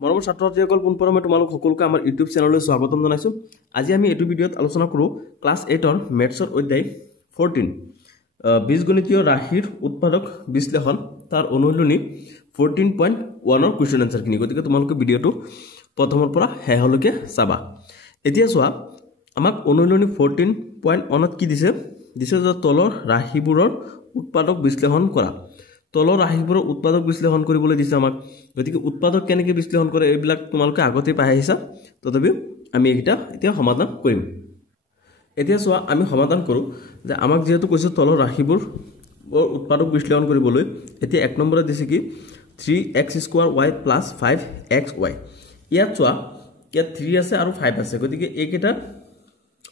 মৰমৰ ছাত্ৰ-ছাত্ৰীসকল পুনৰবাৰ মই তোমালোক সকলোকে আমাৰ ইউটিউব চেনেললৈ স্বাগতম জনাইছো। আজি আমি এইটো ভিডিঅ'ত আলোচনা কৰো ক্লাছ 8ৰ মেথছৰ অধ্যায় 14 বীজগণিতীয় ৰাশিৰ উৎপাদক বিশ্লেষণ তাৰ অনুশীলনী 14.1ৰ কোৱেশ্চন আনসাৰ খিনি। গতিকে তোমালোকে ভিডিঅ'টো প্ৰথমৰ পৰা শেষলৈকে চাবা। এতিয়া চোৱা আমাক অনুশীলনী 14.1ত কি দিছে যে তলৰ ৰাশিবোৰৰ উৎপাদক বিশ্লেষণ কৰা। তলৰ ৰাশিবোৰৰ উৎপাদক বিশ্লেষণ কৰিবলৈ দিছে আমাক। গতিকে উৎপাদক কেনেকৈ বিশ্লেষণ কৰে এইবিলাক তোমালোকে আগতে পাই আহিছা, তথাপিও আমি এইটা এতিয়া সমাধান কৰিম। এতিয়া চোৱা আমি সমাধান কৰো যে আমাক যেহেতু কৈছে তলৰ ৰাশিবোৰ উৎপাদক বিশ্লেষণ কৰিবলৈ, এতিয়া এক নম্বৰত দিছে কি 3x² y + 5xy। ইয়াত চোৱা ইয়াত 3 আছে আৰু 5 আছে, গতিকে এইকেইটা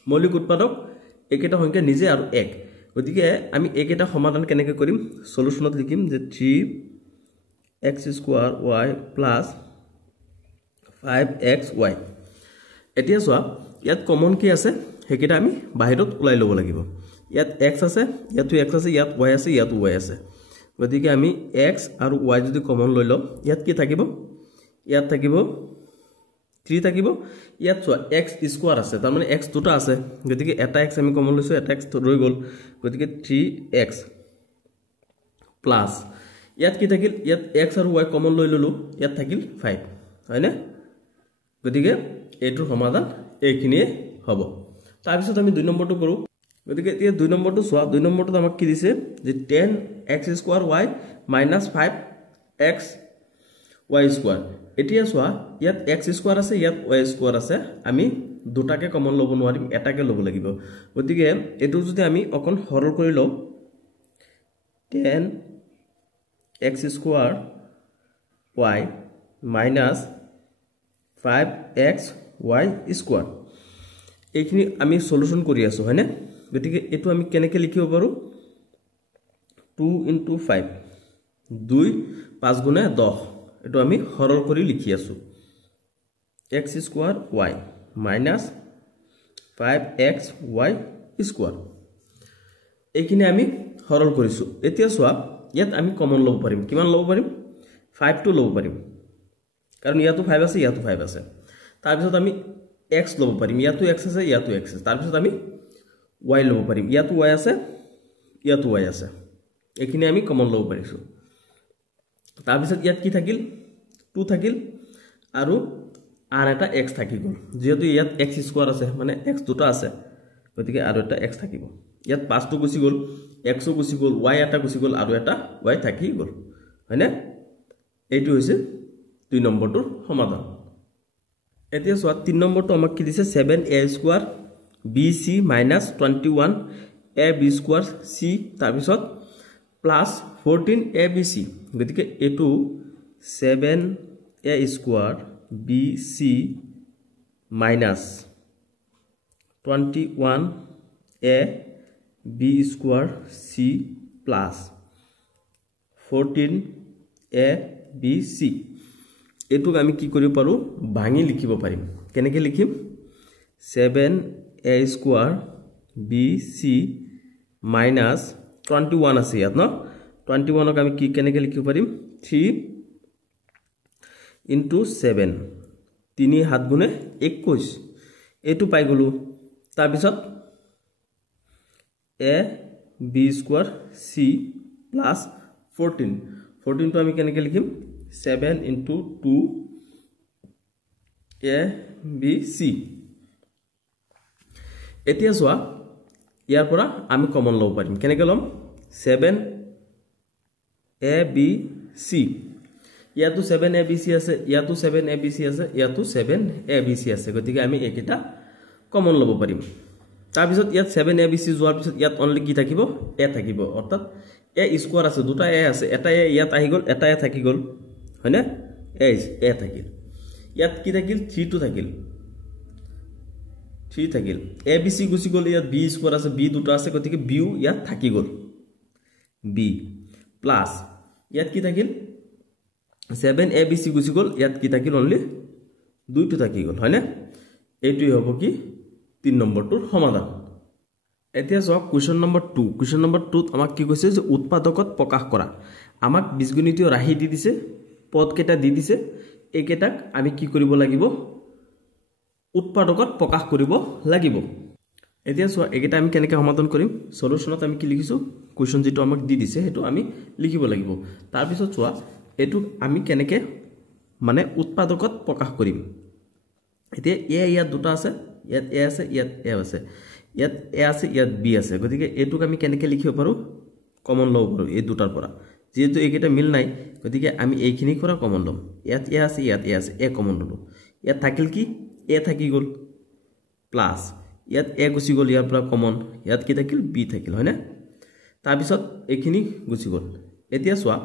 মৌলিক উৎপাদক এইকেইটা সংখ্যা নিজে আৰু 1। গতিকে আমি এইকেইটা সমাধান কেনেকৈ কৰিম, সলিউশনত লিখিম যে 3x² y + 5xy। এতিয়া চোৱা ইয়াত কমন কি আছে সেইকেইটা আমি বাহিৰত ওলাই ল'ব লাগিব। ইয়াত x আছে, ইয়াতো x আছে, ইয়াত y আছে, ইয়াতো y আছে। গতিকে আমি x আৰু y যদি কমন লৈ লওঁ ইয়াত কি থাকিব, ইয়াত থাকিব 3 থাকিব। ইয়াত চোৱা x² আছে, তাৰ মানে x দুটা আছে, গতিকে এটা x আমি কমন লৈছো, এটা x ৰৈ গ'ল, গতিকে 3x প্লাস ইয়াত কি থাকিল, ইয়াত x আৰু y কমন লৈ ললো, ইয়াত থাকিল 5, হয়নে? গতিকে এইটোৰ সমাধান এইখিনিয়ে হ'ব। তাৰপিছত আমি 2 নম্বৰটো কৰো। গতিকে এতিয়া 2 নম্বৰটো চোৱা, 2 নম্বৰটোত আমাক কি দিছে যে 10x² y - 5xy²। এতিয়া চোৱা ইয়াত x² আছে, ইয়াত y² আছে, আমি দুটাকে কমন ল'ব নোৱাৰিম, এটাকে ল'ব লাগিব। গতিকে এইটো যদি আমি অকন সৰল কৰি লওঁ 10x² y - 5xy²। এইখিনি আমি সলিউশন কৰি আছো, হয়নে? গতিকে এইটো আমি কেনেকৈ লিখিব পাৰো, 2 × 5 2 5 × 10, এইটো আমি সৰল কৰি লিখি আছো x² y - 5xy²। এইখিনি আমি সৰল কৰিছো। এতিয়া চোৱা ইয়াত আমি কমন ল'ব পাৰিম, কিমান ল'ব পাৰিম, 5টো ল'ব পাৰিম, কাৰণ ইয়াতো 5 আছে, ইয়াতো 5 আছে। তাৰপিছত আমি x ল'ব পাৰিম, ইয়াতো x আছে, ইয়াতো x আছে। তাৰপিছত আমি y ল'ব পাৰিম, ইয়াতো y আছে, ইয়াতো y আছে। এইখিনি আমি কমন ল'ব পাৰিছো। তাৰপিছত ইয়াত কি থাকিল, 2 থাকিল আৰু এটা x থাকি গ'ল, যেহেতু ইয়াত x² আছে মানে x দুটা আছে, গতিকে আৰু এটা x থাকিব। ইয়াত 5টো গুচি গ'ল, xও গুচি গ'ল, y এটা গুচি গ'ল আৰু এটা y থাকি গ'ল, হয়নে? এইটো হৈছে 2 নম্বৰটোৰ সমাধান। এতিয়া চোৱা 3 নম্বৰটো আমাক কি দিছে 7a² bc - 21ab² c তাৰপিছত প্লাস 14abc। গতিকে এইটো 7a² bc - 21ab² c plus 14abc। এইটোক আমি কি কৰিব পাৰো, ভাঙি লিখিব পাৰিম। কেনেকৈ লিখিম, 7a² bc - 21 আছে ইয়াত ন, 21ক আমি কি কেনেকৈ লিখিব পাৰিম, 3 × 7 3 7 × 21, এইটো পাই গলো। তাৰপিছত ab² c প্লাস 14টো আমি কেনেকৈ লিখিম, 7 × 2 abc। এতিয়া চোৱা ইয়াৰ পৰা আমি কমন ল'ব পাৰিম, কেনেকৈ ল'ম, 7abc, ইয়াতো 7abc আছে, ইয়াতো 7abc আছে, ইয়াতো 7abc আছে। গতিকে আমি এইকেইটা কমন ল'ব পাৰিম। তাৰপিছত ইয়াত 7abc যোৱাৰ পিছত ইয়াত অনলি কি থাকিব, a থাকিব, অৰ্থাৎ a² আছে, দুটা a আছে, এটা a ইয়াত আহি গ'ল, এটা a থাকি গ'ল, হয়নে? a থাকিল। ইয়াত কি থাকিল, 3টো থাকিল, 3 থাকিল, abc গুচি গ'ল, ইয়াত b² আছে, b দুটা আছে, গতিকে b ইয়াত থাকি গ'ল, b প্লাস ইয়াত কি থাকিল 7abc গুচি গ'ল, ইয়াত কি থাকিল, অনলি 2টো থাকি গ'ল, হয়নে? এইটোই হ'ব কি 3 নম্বৰটোৰ সমাধান। এতিয়া চোৱা কুৱেশ্যন নম্বৰ 2। কুৱেশ্যন নম্বৰ 2ত আমাক কি কৈছে যে উৎপাদকত প্ৰকাশ কৰা। আমাক বীজগণিতীয় ৰাশি দি দিছে, পদ কেইটা দি দিছে, এইকেইটাক আমি কি কৰিব লাগিব উৎপাদকত প্ৰকাশ কৰিব লাগিব এতিয়া চোৱা এইকেইটা আমি কেনেকৈ সমাধান কৰিম সলিউশনত আমি কি লিখিছো কোৱেশ্চন যেটো আমাক দি দিছে হেতু আমি লিখিব লাগিব তাৰ পিছত চোৱা এটু আমি কেনেকৈ মানে উৎপাদকত প্ৰকাশ কৰিম এতিয়া ইয়াত দুটা আছে ইয়াত আছে ইয়াত আছে ইয়াত আছে ইয়াত বি আছে গতিকে এটুক আমি কেনেকৈ লিখিব পাৰো কমন লব পাৰো এই দুটাৰ পৰা যেহেতু এইকেইটা মিল নাই গতিকে আমি এইখিনি পৰা কমন লম ইয়াত আছে ইয়াত আছে এ কমন ললো ইয়াত থাকিল কি এ থাকি গল প্লাস ইয়াত এ গুছি গল ইয়াৰ পৰা কমন ইয়াত কি থাকিল বি থাকিল হয়নে তাৰ পিছত এইখিনি গুছি গল এতিয়া চোৱা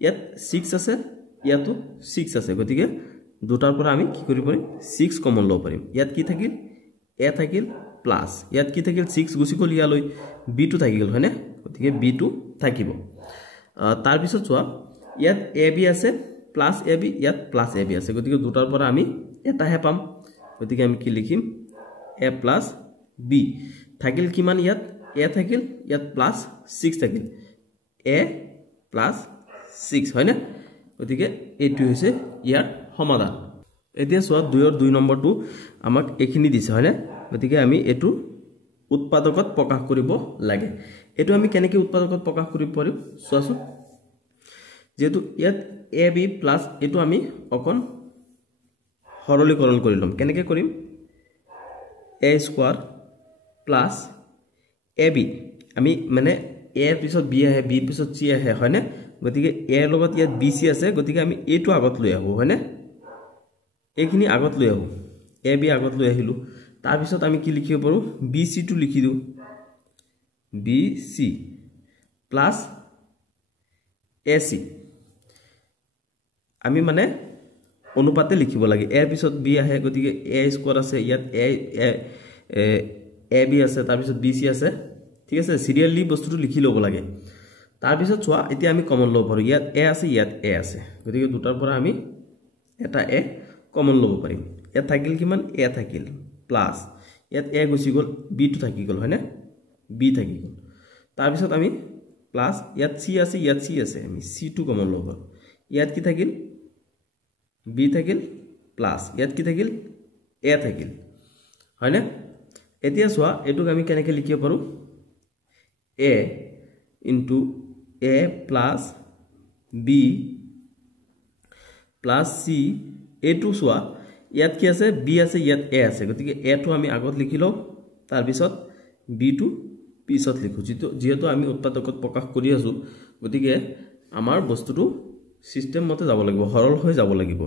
ইয়াত 6 আছে ইয়াতো 6 আছে গতিকে দুটাৰ পৰা আমি কি কৰিব পাৰিম 6 কমন লব পাৰিম ইয়াত কি থাকিল এ থাকিল প্লাস ইয়াত কি থাকিল 6 গুছি গল ইয়ালৈ বি টো থাকি গল হয়নে গতিকে বি টো থাকিব তাৰ পিছত চোৱা ইয়াত এ বি আছে প্লাস এ বি ইয়াত প্লাস এ বি আছে গতিকে দুটাৰ পৰা আমি এটাহে পাম গতিকে আমি কি লিখিম a plus b থাকিল কিমান ইয়াত a থাকিল ইয়াত প্লাস 6 থাকিল a plus 6 হয় না গতিকে এটো হৈছে ইয়াৰ সমাধান এতিয়া চোৱা 2 ৰ 2 নম্বৰটো আমাক এখিনি দিছে হয় না গতিকে আমি এটো উৎপাদকত প্ৰকাশ কৰিব লাগে এটো আমি কেনেকৈ উৎপাদকত প্ৰকাশ কৰিব পাৰিম চোৱাচোন যেহেতু ইয়াত a b প্লাস এটো আমি অকন সৰলীকৰণ কৰি লম কেনেকৈ কৰিম a square plus ab আমি মানে a এর পিছত b আহে b এর পিছত c আহে হয়নে গতিকে a এর লগত ইয়াত bc আছে গতিকে আমি a টো আগত লৈ আহো হয়নে এইখিনি আগত লৈ আহো ab আগত লৈ আহিলো তাৰ পিছত আমি কি লিখিব পাৰো bc টো লিখি দিও bc plus ac আমি মানে অনুপাতে লিখিব লাগে a এর পিছত b আহে গতিকে a স্কয়ার আছে ইয়াত a b আছে তাৰ পিছত bc আছে ঠিক আছে সিৰিয়ালি বস্তুটো লিখি লব লাগে তাৰ পিছত চোৱা এতিয়া আমি কমন লব পাৰো ইয়াত a আছে ইয়াত a আছে গতিকে দুটাৰ পৰা আমি এটা a কমন লব পাৰিম ইয়াত থাকিল কিমান a থাকিল প্লাস ইয়াত a গুছি গল b টো থাকি গল হয়নে b থাকি গল তাৰ পিছত আমি প্লাস ইয়াত c আছে ইয়াত c আছে আমি c টো কমন লব পাৰো ইয়াত কি থাকিল b থাকিল প্লাস ইয়াত কি থাকিল a থাকিল হয়নে এতিয়া চোৱা এটুক আমি কেনেকৈ লিখিব পাৰো a into a plus b plus c এটু চোৱা ইয়াত কি আছে b আছে ইয়াত a আছে গতিকে a টো আমি আগত লিখি লও তাৰ পিছত b টো পিছত লিখো যেহেতু আমি উৎপাদকত প্ৰকাশ কৰি আছো গতিকে আমাৰ বস্তুটো সিস্টেম মতে যাব লাগিব হৰল হৈ যাব লাগিব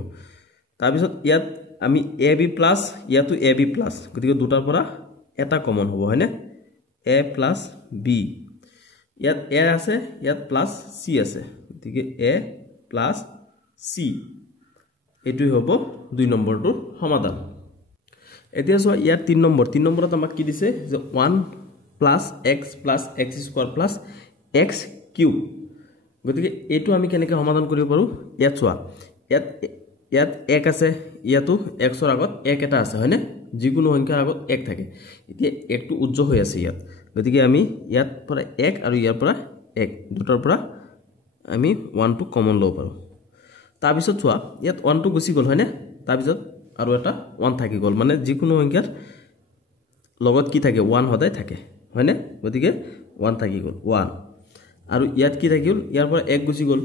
তাৰ পিছত ইয়াত আমি ab প্লাস ইয়াতো ab প্লাস গতিকে দুটাৰ পৰা এটা কমন হ'ব হয়নে a plus b ইয়াত a আছে ইয়াত প্লাস c আছে গতিকে a plus c এটোই হ'ব 2 নম্বৰটোৰ সমাধান এতিয়া চোৱা ইয়াত 3 নম্বৰত আমাক কি দিছে যে 1 plus x plus x square plus x cube গতিকে এটো আমি কেনেকৈ সমাধান কৰিব পাৰো ইয়াত চোৱা ইয়াত 1 আছে ইয়াতো x ৰ আগত 1 এটা আছে হয়নে যিকোনো সংখ্যাৰ আগত 1 থাকে এতিয়া 1 টো উজ্জ্বল হৈ আছে ইয়াত গতিকে আমি ইয়াত পৰা 1 আৰু ইয়াৰ পৰা 1 দুটাৰ পৰা আমি 1 টো কমন লব পাৰো তাৰ পিছত চোৱা ইয়াত 1 টো গুছি গল হয়নে তাৰ পিছত আৰু এটা 1 থাকি গল মানে যিকোনো সংখ্যাৰ লগত কি থাকে 1 সদায় থাকে হয়নে গতিকে 1 থাকি গল 1 আৰু ইয়াত কি থাকিল ইয়াৰ পৰা 1 গুছি গল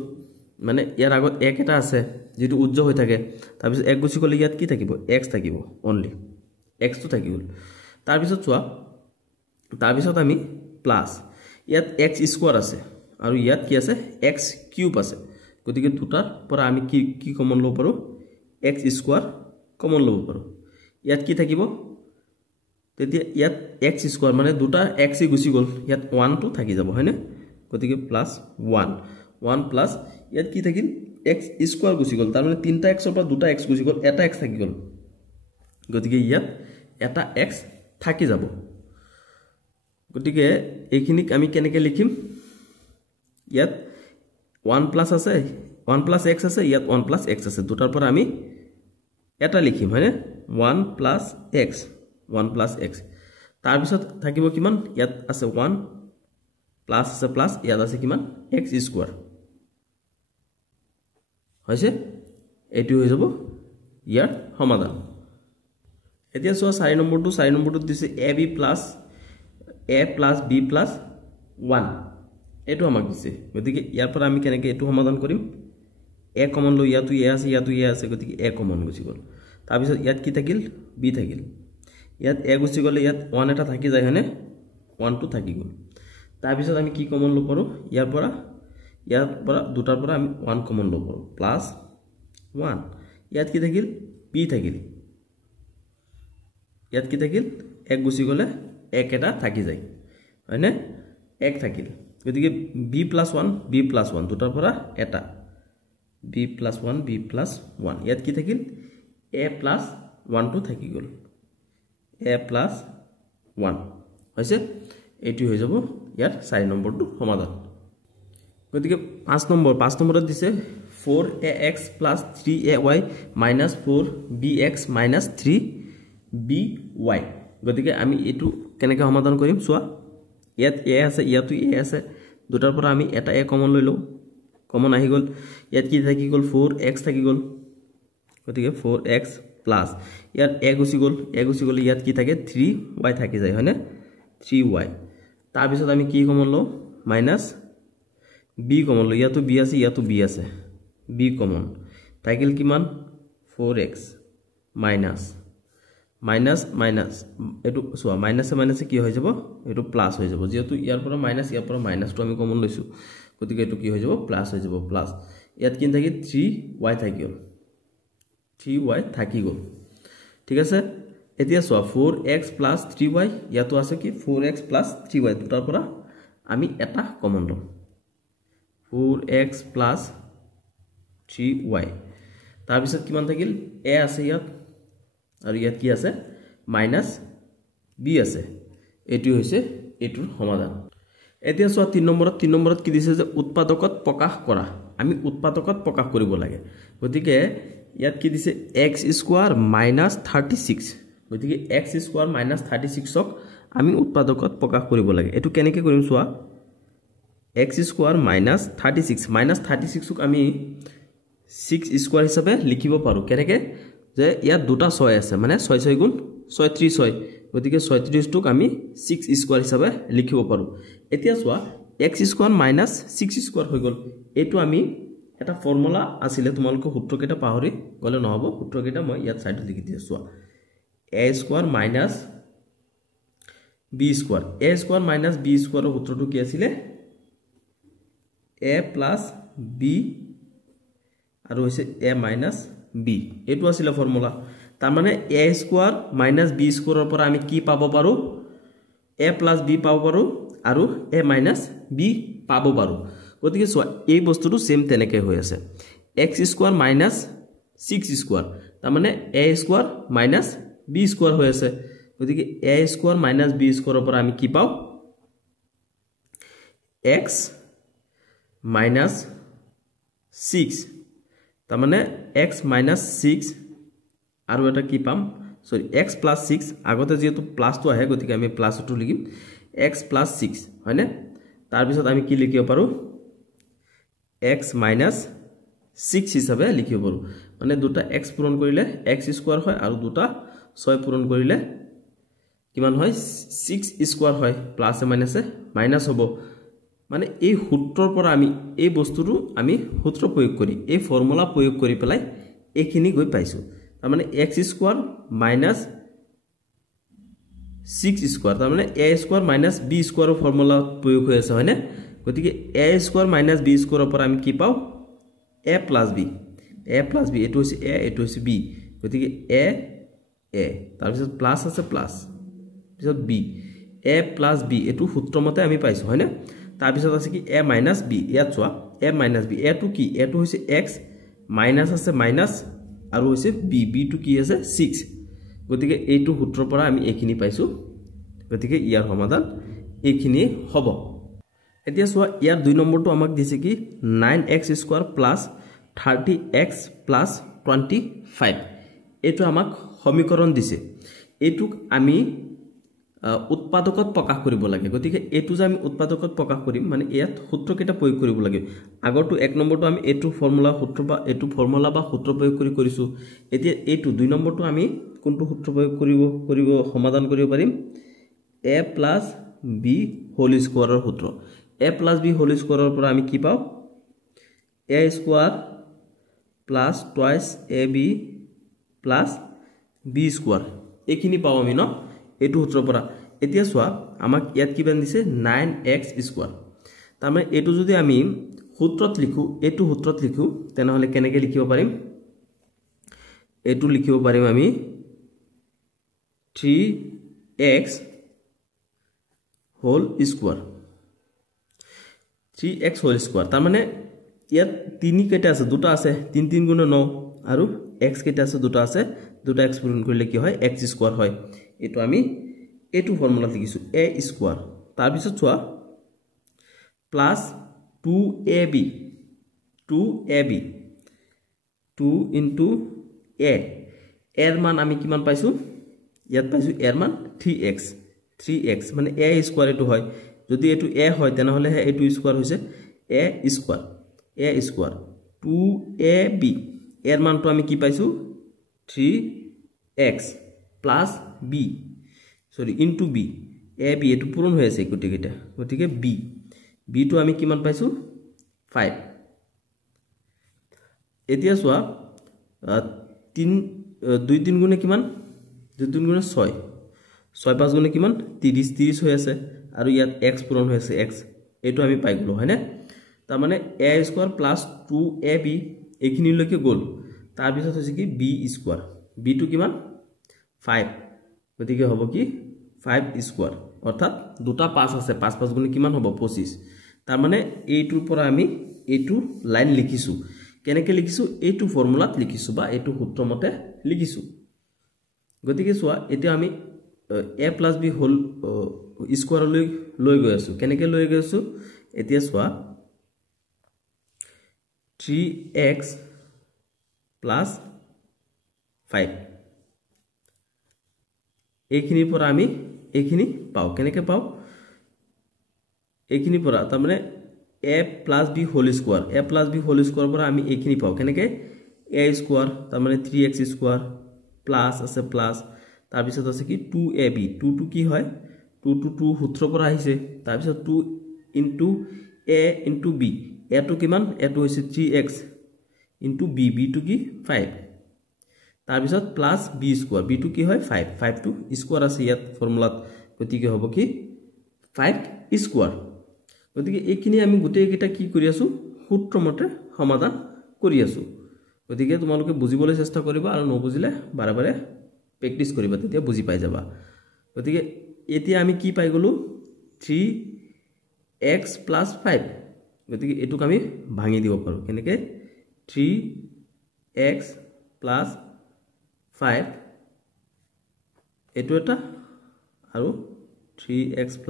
মানে ইয়াৰ আগত 1 এটা আছে যেটো উজ্জ্বল হৈ থাকে তাৰ পিছত 1 গুছি গলে ইয়াত কি থাকিব x থাকিব অনলি x টো থাকি গল তাৰ পিছত চোৱা তাৰ পিছত আমি প্লাস ইয়াত x স্কয়াৰ আছে আৰু ইয়াত কি আছে x কিউব আছে গতিকে দুটাৰ পৰা আমি কি কমন লব পাৰো x স্কয়াৰ কমন লব পাৰো ইয়াত কি থাকিব তেতিয়া ইয়াত x স্কয়ার মানে দুটা x গুছি গল ইয়াত 1 টো থাকি যাব হয়নে গতিকে প্লাস 1 প্লাস ইয়াত কি থাকিল x স্কয়ার গুছি গল তাৰ মানে তিনটা x ৰ পৰা দুটা x গুছি গল এটা x থাকি গল গতিকে ইয়াত এটা x থাকি যাব গতিকে এইখিনিক আমি কেনেকৈ লিখিম ইয়াত 1 প্লাস আছে 1 প্লাস x আছে ইয়াত 1 প্লাস x আছে দুটাৰ পৰা আমি এটা লিখিম হয়নে 1 প্লাস x 1 প্লাস x তাৰ পিছত থাকিব কিমান ইয়াত আছে 1 প্লাস আছে প্লাস ইয়াত আছে কিমান x স্কয়ার হৈছে এটো হৈ যাব ইয়াৰ সমাধান এতিয়া চোৱা 4 নম্বৰটো দিছে ab plus a plus b plus 1 এটো আমাক দিছে গতিকে ইয়াৰ পৰা আমি কেনেকৈ এটো সমাধান কৰিম a কমন লৈ ইয়াতো a আছে গতিকে a কমন গুছি গল তাৰ পিছত ইয়াত কি থাকিল b থাকিল ইয়াত a গুছি গলে ইয়াত 1 এটা থাকি যায় হনে 1 টো থাকি গল তাৰ পিছত আমি কি কমন লব পাৰো ইয়াৰ পৰা দুটাৰ পৰা আমি 1 কমন লব পাৰো প্লাস 1 ইয়াত কি থাকিল b থাকিল ইয়াত কি থাকিল 1 গুছি গলে 1 এটা থাকি যায় হয়নে 1 থাকিল গতিকে b plus 1 দুটাৰ পৰা এটা b plus 1 ইয়াত কি থাকিল a plus 1 টো থাকি গল a plus 1 হৈছে এটি হৈ যাব ইয়াৰ 4 নম্বৰটো সমাধান গতিকে 5 নম্বৰত দিছে 4ax plus 3ay minus 4bx minus 3by গতিকে আমি এটো কেনেকৈ সমাধান কৰিম চোৱা ইয়াত a আছে ইয়াতো a আছে দুটাৰ পৰা আমি এটা a কমন লৈ লও কমন আহি গল ইয়াত কি থাকি গল 4x থাকি গল গতিকে 4x plus ইয়াত a গুছি গল ইয়াত কি থাকে 3y থাকি যায় হয়নে 3y তাৰ পিছত আমি কি কমন লও মাইনাস b কমন লও ইয়াতো b আছে b কমন থাকিল কিমান 4x মাইনাস এটো সোয়া মাইনাসে কি হৈ যাব এটো প্লাস হৈ যাব যেহেতু ইয়াৰ পৰা মাইনাসটো আমি কমন লৈছো গতিকে এটো কি হৈ যাব প্লাস হৈ যাব প্লাস ইয়াত কি থাকি 3y থাকি গল ঠিক আছে এতিয়া সোয়া 4x plus 3y ইয়াতো আছে কি 4x plus 3y দুটাৰ পৰা আমি এটা কমন লম 4x plus 3y তাৰ পিছত কিমান থাকিল a আছে ইয়াত আৰু ইয়াত কি আছে মাইনাস b আছে এটি হৈছে এটোৰ সমাধান এতিয়া চোৱা 3 নম্বৰত কি দিছে যে উৎপাদকত প্ৰকাশ কৰা আমি উৎপাদকত প্ৰকাশ কৰিব লাগে গতিকে ইয়াত কি দিছে x স্কয়াৰ minus 36 গতিকে x স্কয়াৰ minus 36 ক আমি উৎপাদকত প্ৰকাশ কৰিব লাগে এটো কেনেকৈ কৰিম চোৱা x স্কয়াৰ minus 36 ক আমি 6 স্কয়াৰ হিচাপে লিখিব পাৰো কেনেকৈ যে ইয়াত দুটা 6 আছে মানে 6 গুণ 6 গতিকে 36 টোক আমি 6 স্কয়াৰ হিচাপে লিখিব পাৰো এতিয়া চোৱা x স্কয়াৰ minus 6 স্কয়াৰ হৈ গল এটো আমি এটা ফৰ্মুলা আছিল তোমালোক সূত্ৰকেটা পাহৰি গলে নহব সূত্ৰকেটা মই ইয়াত সাইডত লিখি দিছো চোৱা a square minus b square সূত্ৰটো কি আছিল a plus b আৰু হৈছে a minus b এটো আছিল ফৰ্মুলা তাৰ মানে a স্কয়াৰ minus b স্কয়াৰৰ পৰা আমি কি পাব পাৰো a plus b পাব পাৰো আৰু a minus b পাব পাৰো গতিকে চোৱা এই বস্তুটো সেম তেনেকৈ হৈ আছে x স্কয়াৰ minus 6 স্কয়াৰ তাৰ মানে a square minus b square হৈ আছে গতিকে a স্কয়াৰ minus b স্কয়াৰৰ পৰা আমি কি পাও x minus 6 তাৰ মানে x minus 6 আৰু এটা কি পাম সৰি x plus 6 আগতে যেটো প্লাস তো আহে গতিকে আমি প্লাস টো লিখিম x plus 6 হয়নে তাৰ পিছত আমি কি লিখিব পাৰো x minus 6 হিচাপে লিখিব পাৰো মানে দুটা x পূৰণ কৰিলে x স্কয়াৰ হয় আৰু দুটা 6 পূৰণ কৰিলে কিমান হয় 6 স্কয়াৰ হয় প্লাস মাইনাসে মাইনাস হ'ব মানে এই সূত্ৰৰ পৰা আমি এই বস্তুটো আমি সূত্ৰ প্ৰয়োগ কৰি এই ফৰ্মুলা প্ৰয়োগ কৰি পেলাই এখিনি গৈ পাইছো তাৰ মানে x স্কয়াৰ minus 6 স্কয়াৰ তাৰ মানে a স্কয়াৰ minus b স্কয়াৰৰ ফৰ্মুলা প্ৰয়োগ হৈ আছে হয়নে গতিকে a স্কয়াৰ minus b স্কয়াৰৰ পৰা আমি কি পাও a plus b এটো হৈছে a এটো হৈছে b গতিকে a তাৰ পিছত প্লাস আছে প্লাস পিছত b a plus b এটো সূত্র মতে আমি পাইছো হয়নে তাৰ পিছত আছে কি a minus b ইয়াত চোৱা a minus b এটো কি এটো হৈছে x মাইনাস আছে মাইনাস আৰু হৈছে b টো কি আছে 6 গতিকে এইটো সূত্ৰৰ পৰা আমি এখিনি পাইছো গতিকে ইয়াৰ সমাধান এখিনি হ'ব এতিয়া চোৱা ইয়াৰ 2 নম্বৰটো আমাক দিছে কি 9x square plus 30x plus 25 এটো আমাক সমীকৰণ দিছে এটুক আমি উৎপাদকত প্ৰকাশ কৰিব লাগে গতিকে এটো যে আমি উৎপাদকত প্ৰকাশ কৰিম মানে ইয়াত সূত্ৰ কেটা প্ৰয়োগ কৰিব লাগে আগৰটো 1 নম্বৰটো আমি এটো ফৰ্মুলা সূত্ৰ বা এটো ফৰ্মুলা বা সূত্ৰ প্ৰয়োগ কৰিছো এতিয়া এটো 2 নম্বৰটো আমি কোনটো সূত্ৰ প্ৰয়োগ কৰিব সমাধান কৰিব পাৰিম a + b হোল স্কয়াৰৰ সূত্ৰ a + b হোল স্কয়াৰৰ পৰা আমি কি পাও a square plus twice ab plus b square এখিনি পাও আমি ন এটো সূত্ৰৰ পৰা এতিয়া সোয়া আমাক ইয়াত কি বান দিছে 9x স্কয়াৰ তাৰ মানে এটো যদি আমি সূত্ৰত লিখো এটো সূত্ৰত লিখো তেনহলে কেনেকৈ লিখিব পাৰিম এটো লিখিব পাৰিম আমি 3x whole square 3x whole square তাৰ মানে ইয়াত 3 কেটা আছে দুটা আছে 3 3 গুণ 9 আৰু x কেটা আছে দুটা x পূৰণ কৰিলে কি হয় x স্কয়াৰ হয় এটো আমি এটো ফৰ্মুলা লিখিছো a স্কয়াৰ তাৰ পিছত চোৱা প্লাস 2ab 2 into a এর মান আমি কিমান পাইছো ইয়াত পাইছো এর মান 3x মানে a স্কয়ার এটো হয় যদি এটো a হয় তেনহলে এটো স্কয়ার হৈছে a স্কয়ার 2ab এর মানটো আমি কি পাইছো 3x plus b sorry into b ab এটো পূরণ হৈ আছে গটিকে b টো আমি কিমান পাইছো 5 এতিয়া সোয়া 3 2 3 গুণে কিমান 2 3 গুণে 6 6 5 গুণে কিমান 30 হৈ আছে আৰু ইয়াত x পূৰণ হৈ আছে x এটো আমি পাই গলো হয়নে তাৰ মানে a স্কয়াৰ প্লাস 2ab এখিনি লৈকে গল তাৰ পিছত হৈছে কি b স্কয়াৰ b টো কিমান 5 গতিকে হ'ব কি 5 স্কয়াৰ অৰ্থাৎ দুটা 5 আছে 5 5 গুণে কিমান হ'ব 25 তাৰ মানে এইটোৰ পৰা আমি এইটো লাইন লিখিছো কেনেকৈ লিখিছো এইটো ফৰ্মুলাত লিখিছো বা এইটো সূত্ৰ মতে লিখিছো গতিকে সোয়া এতিয়া আমি a + b হোল স্কয়াৰ লৈ গৈ আছো কেনেকৈ লৈ গৈ আছো এতিয়া সোয়া 3x plus 5 এইখিনিৰ পৰা আমি এইখিনি পাও কেনেকৈ পাও এইখিনি পৰা তাৰ মানে a + b হোল স্কয়াৰ পৰা আমি এইখিনি পাও কেনেকৈ a স্কয়াৰ তাৰ মানে 3x স্কয়াৰ প্লাস আছে প্লাস তাৰ পিছত আছে কি 2ab 2 কি হয় 2 সূত্ৰ পৰা আহিছে তাৰ পিছত 2 into a into b a টো কিমান এটো হৈছে 3x into b টো কি 5 তাৰ পিছত প্লাস b স্কয়াৰ b টো কি হয় 5 টো স্কয়াৰ আছে ইয়াত ফৰ্মুলাত গতিকে হ'ব কি 5 স্কয়াৰ গতিকে এইখিনি আমি গোটেই কেটা কি কৰি আছো সূত্ৰ মতে সমাধান কৰি আছো গতিকে তোমালোকে বুজিবলৈ চেষ্টা কৰিবা আৰু নবুজিলে বাৰে বাৰে প্ৰেক্টিস কৰিবা তেতিয়া বুজি পাই যাবা গতিকে এতিয়া আমি কি পাই গলো 3x + 5 গতিকে এটুক আমি ভাঙি দিব পাৰো কেনেকৈ 3x + 5 এটো এটা আৰু 3x +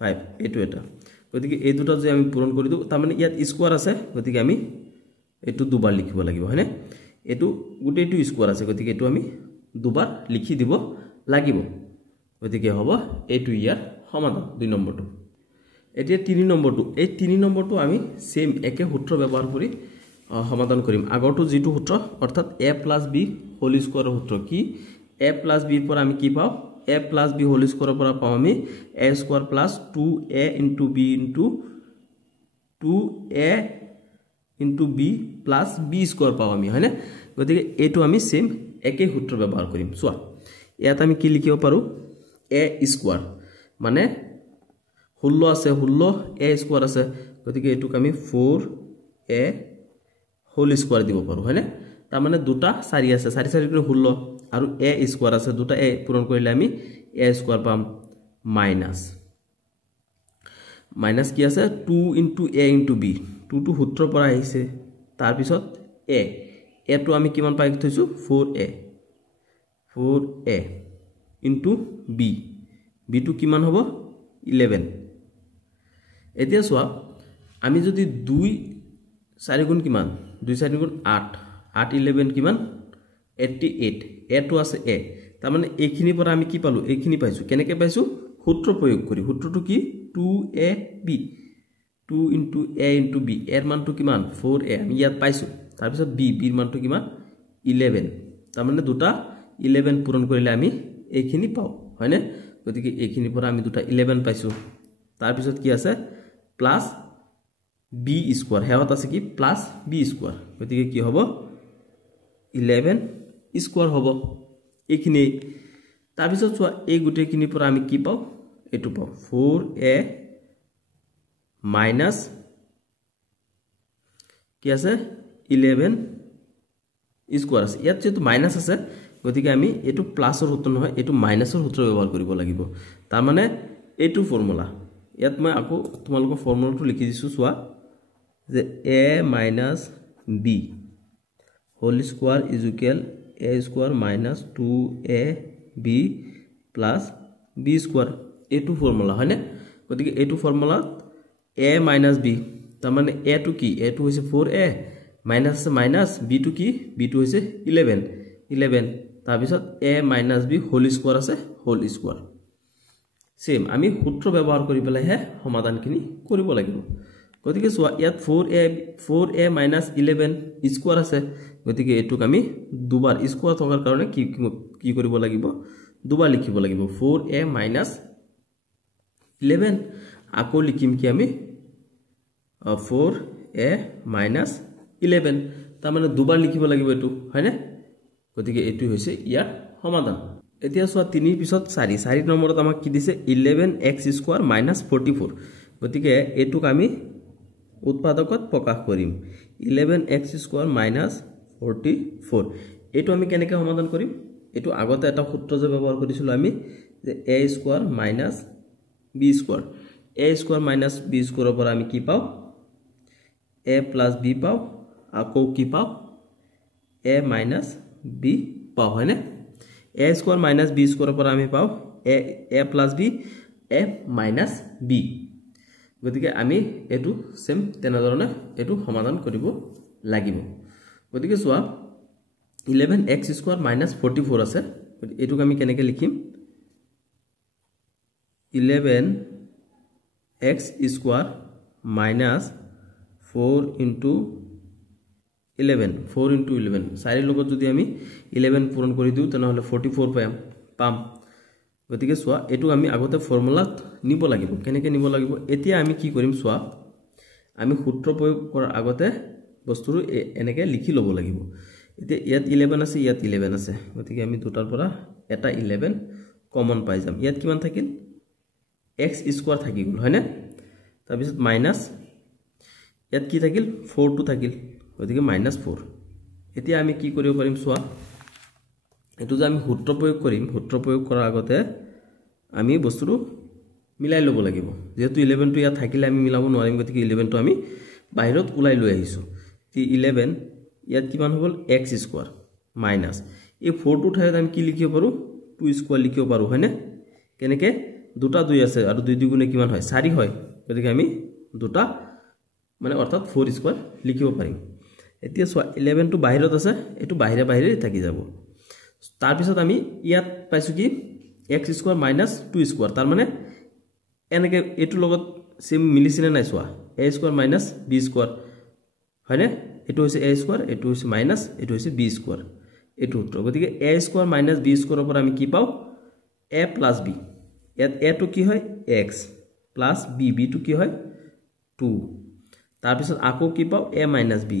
5 এটো এটা গতিকে এই দুটা যে আমি পূৰণ কৰি দিও তাৰ মানে ইয়াত স্কয়াৰ আছে গতিকে আমি এটো দুবাৰ লিখিব লাগিব হয়নে এটো গুটেটো স্কয়াৰ আছে গতিকে এটো আমি দুবাৰ লিখি দিব লাগিব গতিকে হ'ব এটো ইয়াৰ সমাধান 2 নম্বৰটো এতিয়া 3 নম্বৰটো এই 3 নম্বৰটো আমি সেম একে সূত্ৰ ব্যৱহাৰ কৰি সমাধান কৰিম আগৰটো যেটো সূত্ৰ অৰ্থাৎ a + b হোল স্কয়াৰৰ সূত্ৰ কি a + b ৰ পৰা আমি কি পাও a + b হোল স্কয়াৰৰ পৰা পাও আমি a square plus 2a into b into 2a into b plus b square পাও আমি হয়নে গতিকে এটো আমি সেম একে সূত্ৰ ব্যৱহাৰ কৰিম সোয়া ইয়াত আমি কি লিখিব পাৰো a স্কয়াৰ মানে 16 আছে 16 a স্কয়াৰ আছে গতিকে এটুক আমি 4a হোল স্কয়াৰ দিব পাৰো হয়নে তাৰ মানে দুটা 4 আছে 4 4 কৰি 16 আৰু a স্কয়াৰ আছে দুটা a পূৰণ কৰিলে আমি a স্কয়াৰ পাম মাইনাস কি আছে 2 into a into b 2 টো সূত্ৰ পৰা আহিছে তাৰ পিছত a টো আমি কিমান পাই থৈছো 4a into b টো কিমান হ'ব 11 এতিয়া সোয়া আমি যদি 2 4 গুণ কিমান 2 4 গুণ 8 8 11 কিমান 88 a টো আছে a তাৰ মানে এইখিনিৰ পৰা আমি কি পালো এইখিনি পাইছো কেনেকৈ পাইছো সূত্ৰ প্ৰয়োগ কৰি সূত্ৰটো কি 2ab 2 into a into b এৰ মানটো কিমান 4a আমি ইয়াত পাইছো তাৰ পিছত b ৰ মানটো কিমান 11 তাৰ মানে দুটা 11 পূৰণ কৰিলে আমি এইখিনি পাও হয়নে গতিকে এইখিনিৰ পৰা আমি দুটা 11 পাইছো তাৰ পিছত কি আছে প্লাস b স্কয়ার হেওত আছে কি প্লাস b স্কয়ার গতিকে কি হ'ব 11 স্কয়ার হ'ব এইখিনি তাৰ পিছত চোৱা এই গুটেখিনি পৰা আমি কি পাও এটো পাও 4a minus কি আছে 11 স্কয়ার আছে ইয়াত যেটো মাইনাস আছে গতিকে আমি এটো প্লাসৰ সূত্ৰ নহয় এটো মাইনাসৰ সূত্ৰ ব্যৱহাৰ কৰিব লাগিব তাৰ মানে এটো ফৰ্মুলা ইয়াত মই আকৌ তোমালোকৰ ফৰ্মুলাটো লিখি দিছো চোৱা যে a minus b whole square is equal a square minus 2ab plus b square এটো ফৰ্মুলা হয়নে গতিকে এটো ফৰ্মুলা a minus b তাৰ মানে a টু কি a টু হৈছে 4a minus minus b two কি b টু হৈছে 11 তাৰ পিছত a minus b whole square আছে whole square সেম আমি সূত্ৰ ব্যৱহাৰ কৰি পেলাইহে সমাধানখিনি কৰিব লাগিব গতিকে চোৱা ইয়াত 4a minus 11 স্কয়াৰ আছে গতিকে এটুক আমি দুবাৰ স্কয়াৰ থকাৰ কাৰণে কি কৰিব লাগিব দুবাৰ লিখিব লাগিব 4a minus 11 আকৌ লিখিম কি আমি 4a minus 11 তাৰ মানে দুবাৰ লিখিব লাগিব এটু হয়নে গতিকে এটু হৈছে ইয়াৰ সমাধান এতিয়া চোৱা 3 পিছত 4 নম্বৰত আমাক কি দিছে 11x স্কয়াৰ minus 44 গতিকে এটুক আমি উৎপাদকত প্ৰকাশ কৰিম 11x স্কয়াৰ minus 44 এটু আমি কেনেকৈ সমাধান কৰিম এটু আগতে এটা সূত্ৰ যে ব্যৱহাৰ কৰিছিল আমি যে a square minus b square a square minus b স্কয়াৰৰ পৰা আমি কি পাও a plus b পাও আকৌ কি পাও a minus b পাও হয়নে a স্কয়াৰ minus b স্কয়াৰৰ পৰা আমি পাও a plus b a minus b গতিকে আমি এটু সেম তেনধৰণে এটু সমাধান কৰিব লাগিব গতিকে চোৱা 11x স্কয়াৰ minus 44 আছে এটুক আমি কেনেকৈ লিখিম 11x square minus 4 into 11 4 into 11 চাৰি লগত যদি আমি 11 পূৰণ কৰি দিও তেনেহলে 44 পাম গতিকে চোৱা এটু আমি আগতে ফৰ্মুলাত নিব লাগিব কেনেকৈ নিব লাগিব এতিয়া আমি কি কৰিম চোৱা আমি সূত্ৰ প্ৰয়োগ কৰাৰ আগতে বস্তুটো এনেকৈ লিখি লব লাগিব এতিয়া ইয়াত 11 আছে ইয়াত 11 আছে গতিকে আমি দুটাৰ পৰা এটা 11 কমন পাই যাম ইয়াত কিমান থাকিল x স্কয়াৰ থাকি গল হয়নে তাৰ পিছত মাইনাস ইয়াত কি থাকিল 4 টু থাকিল গতিকে -4 এতিয়া আমি কি কৰিব পাৰিম চোৱা এটু যে আমি সূত্ৰ প্ৰয়োগ কৰিম সূত্ৰ প্ৰয়োগ কৰাৰ আগতে আমি বস্তুটো মিলাই লব লাগিব যেহেতু 11 টো ইয়াত থাকিলে আমি মিলাব নোৱাৰিম গতিকে 11 টো আমি বাহিৰত উলাই লৈ আহিছো তি 11 ইয়াত কিমান হ'ল x স্কয়াৰ মাইনাস এই 4 টো ঠাইত আমি কি লিখিব পাৰো 2 স্কয়াৰ লিখিব পাৰো হয়নে কেনেকৈ দুটা 2 আছে আৰু 2 দুগুণে কিমান হয় 4 হয় গতিকে আমি দুটা মানে অৰ্থাৎ 4 স্কয়াৰ লিখিব পাৰিম এতিয়া চোৱা 11 টো বাহিৰত আছে এটো বাহিৰে বাহিৰে থাকি যাব তাৰ পিছত আমি ইয়াত পাইছো কি x স্কয়াৰ minus 2 স্কয়াৰ তাৰ মানে এনেকৈ এটু লগত সেম মিলিছিনে নাই চোৱা a square minus b square হয়নে এটু হৈছে a স্কয়াৰ এটু হৈছে মাইনাস এটু হৈছে b স্কয়াৰ এটু সূত্ৰ গতিকে a স্কয়াৰ minus b স্কয়াৰৰ পৰা আমি কি পাও a plus b ইয়াত a টু কি হয় x plus b টু কি হয় 2 তাৰ পিছত আকৌ কি পাও a minus b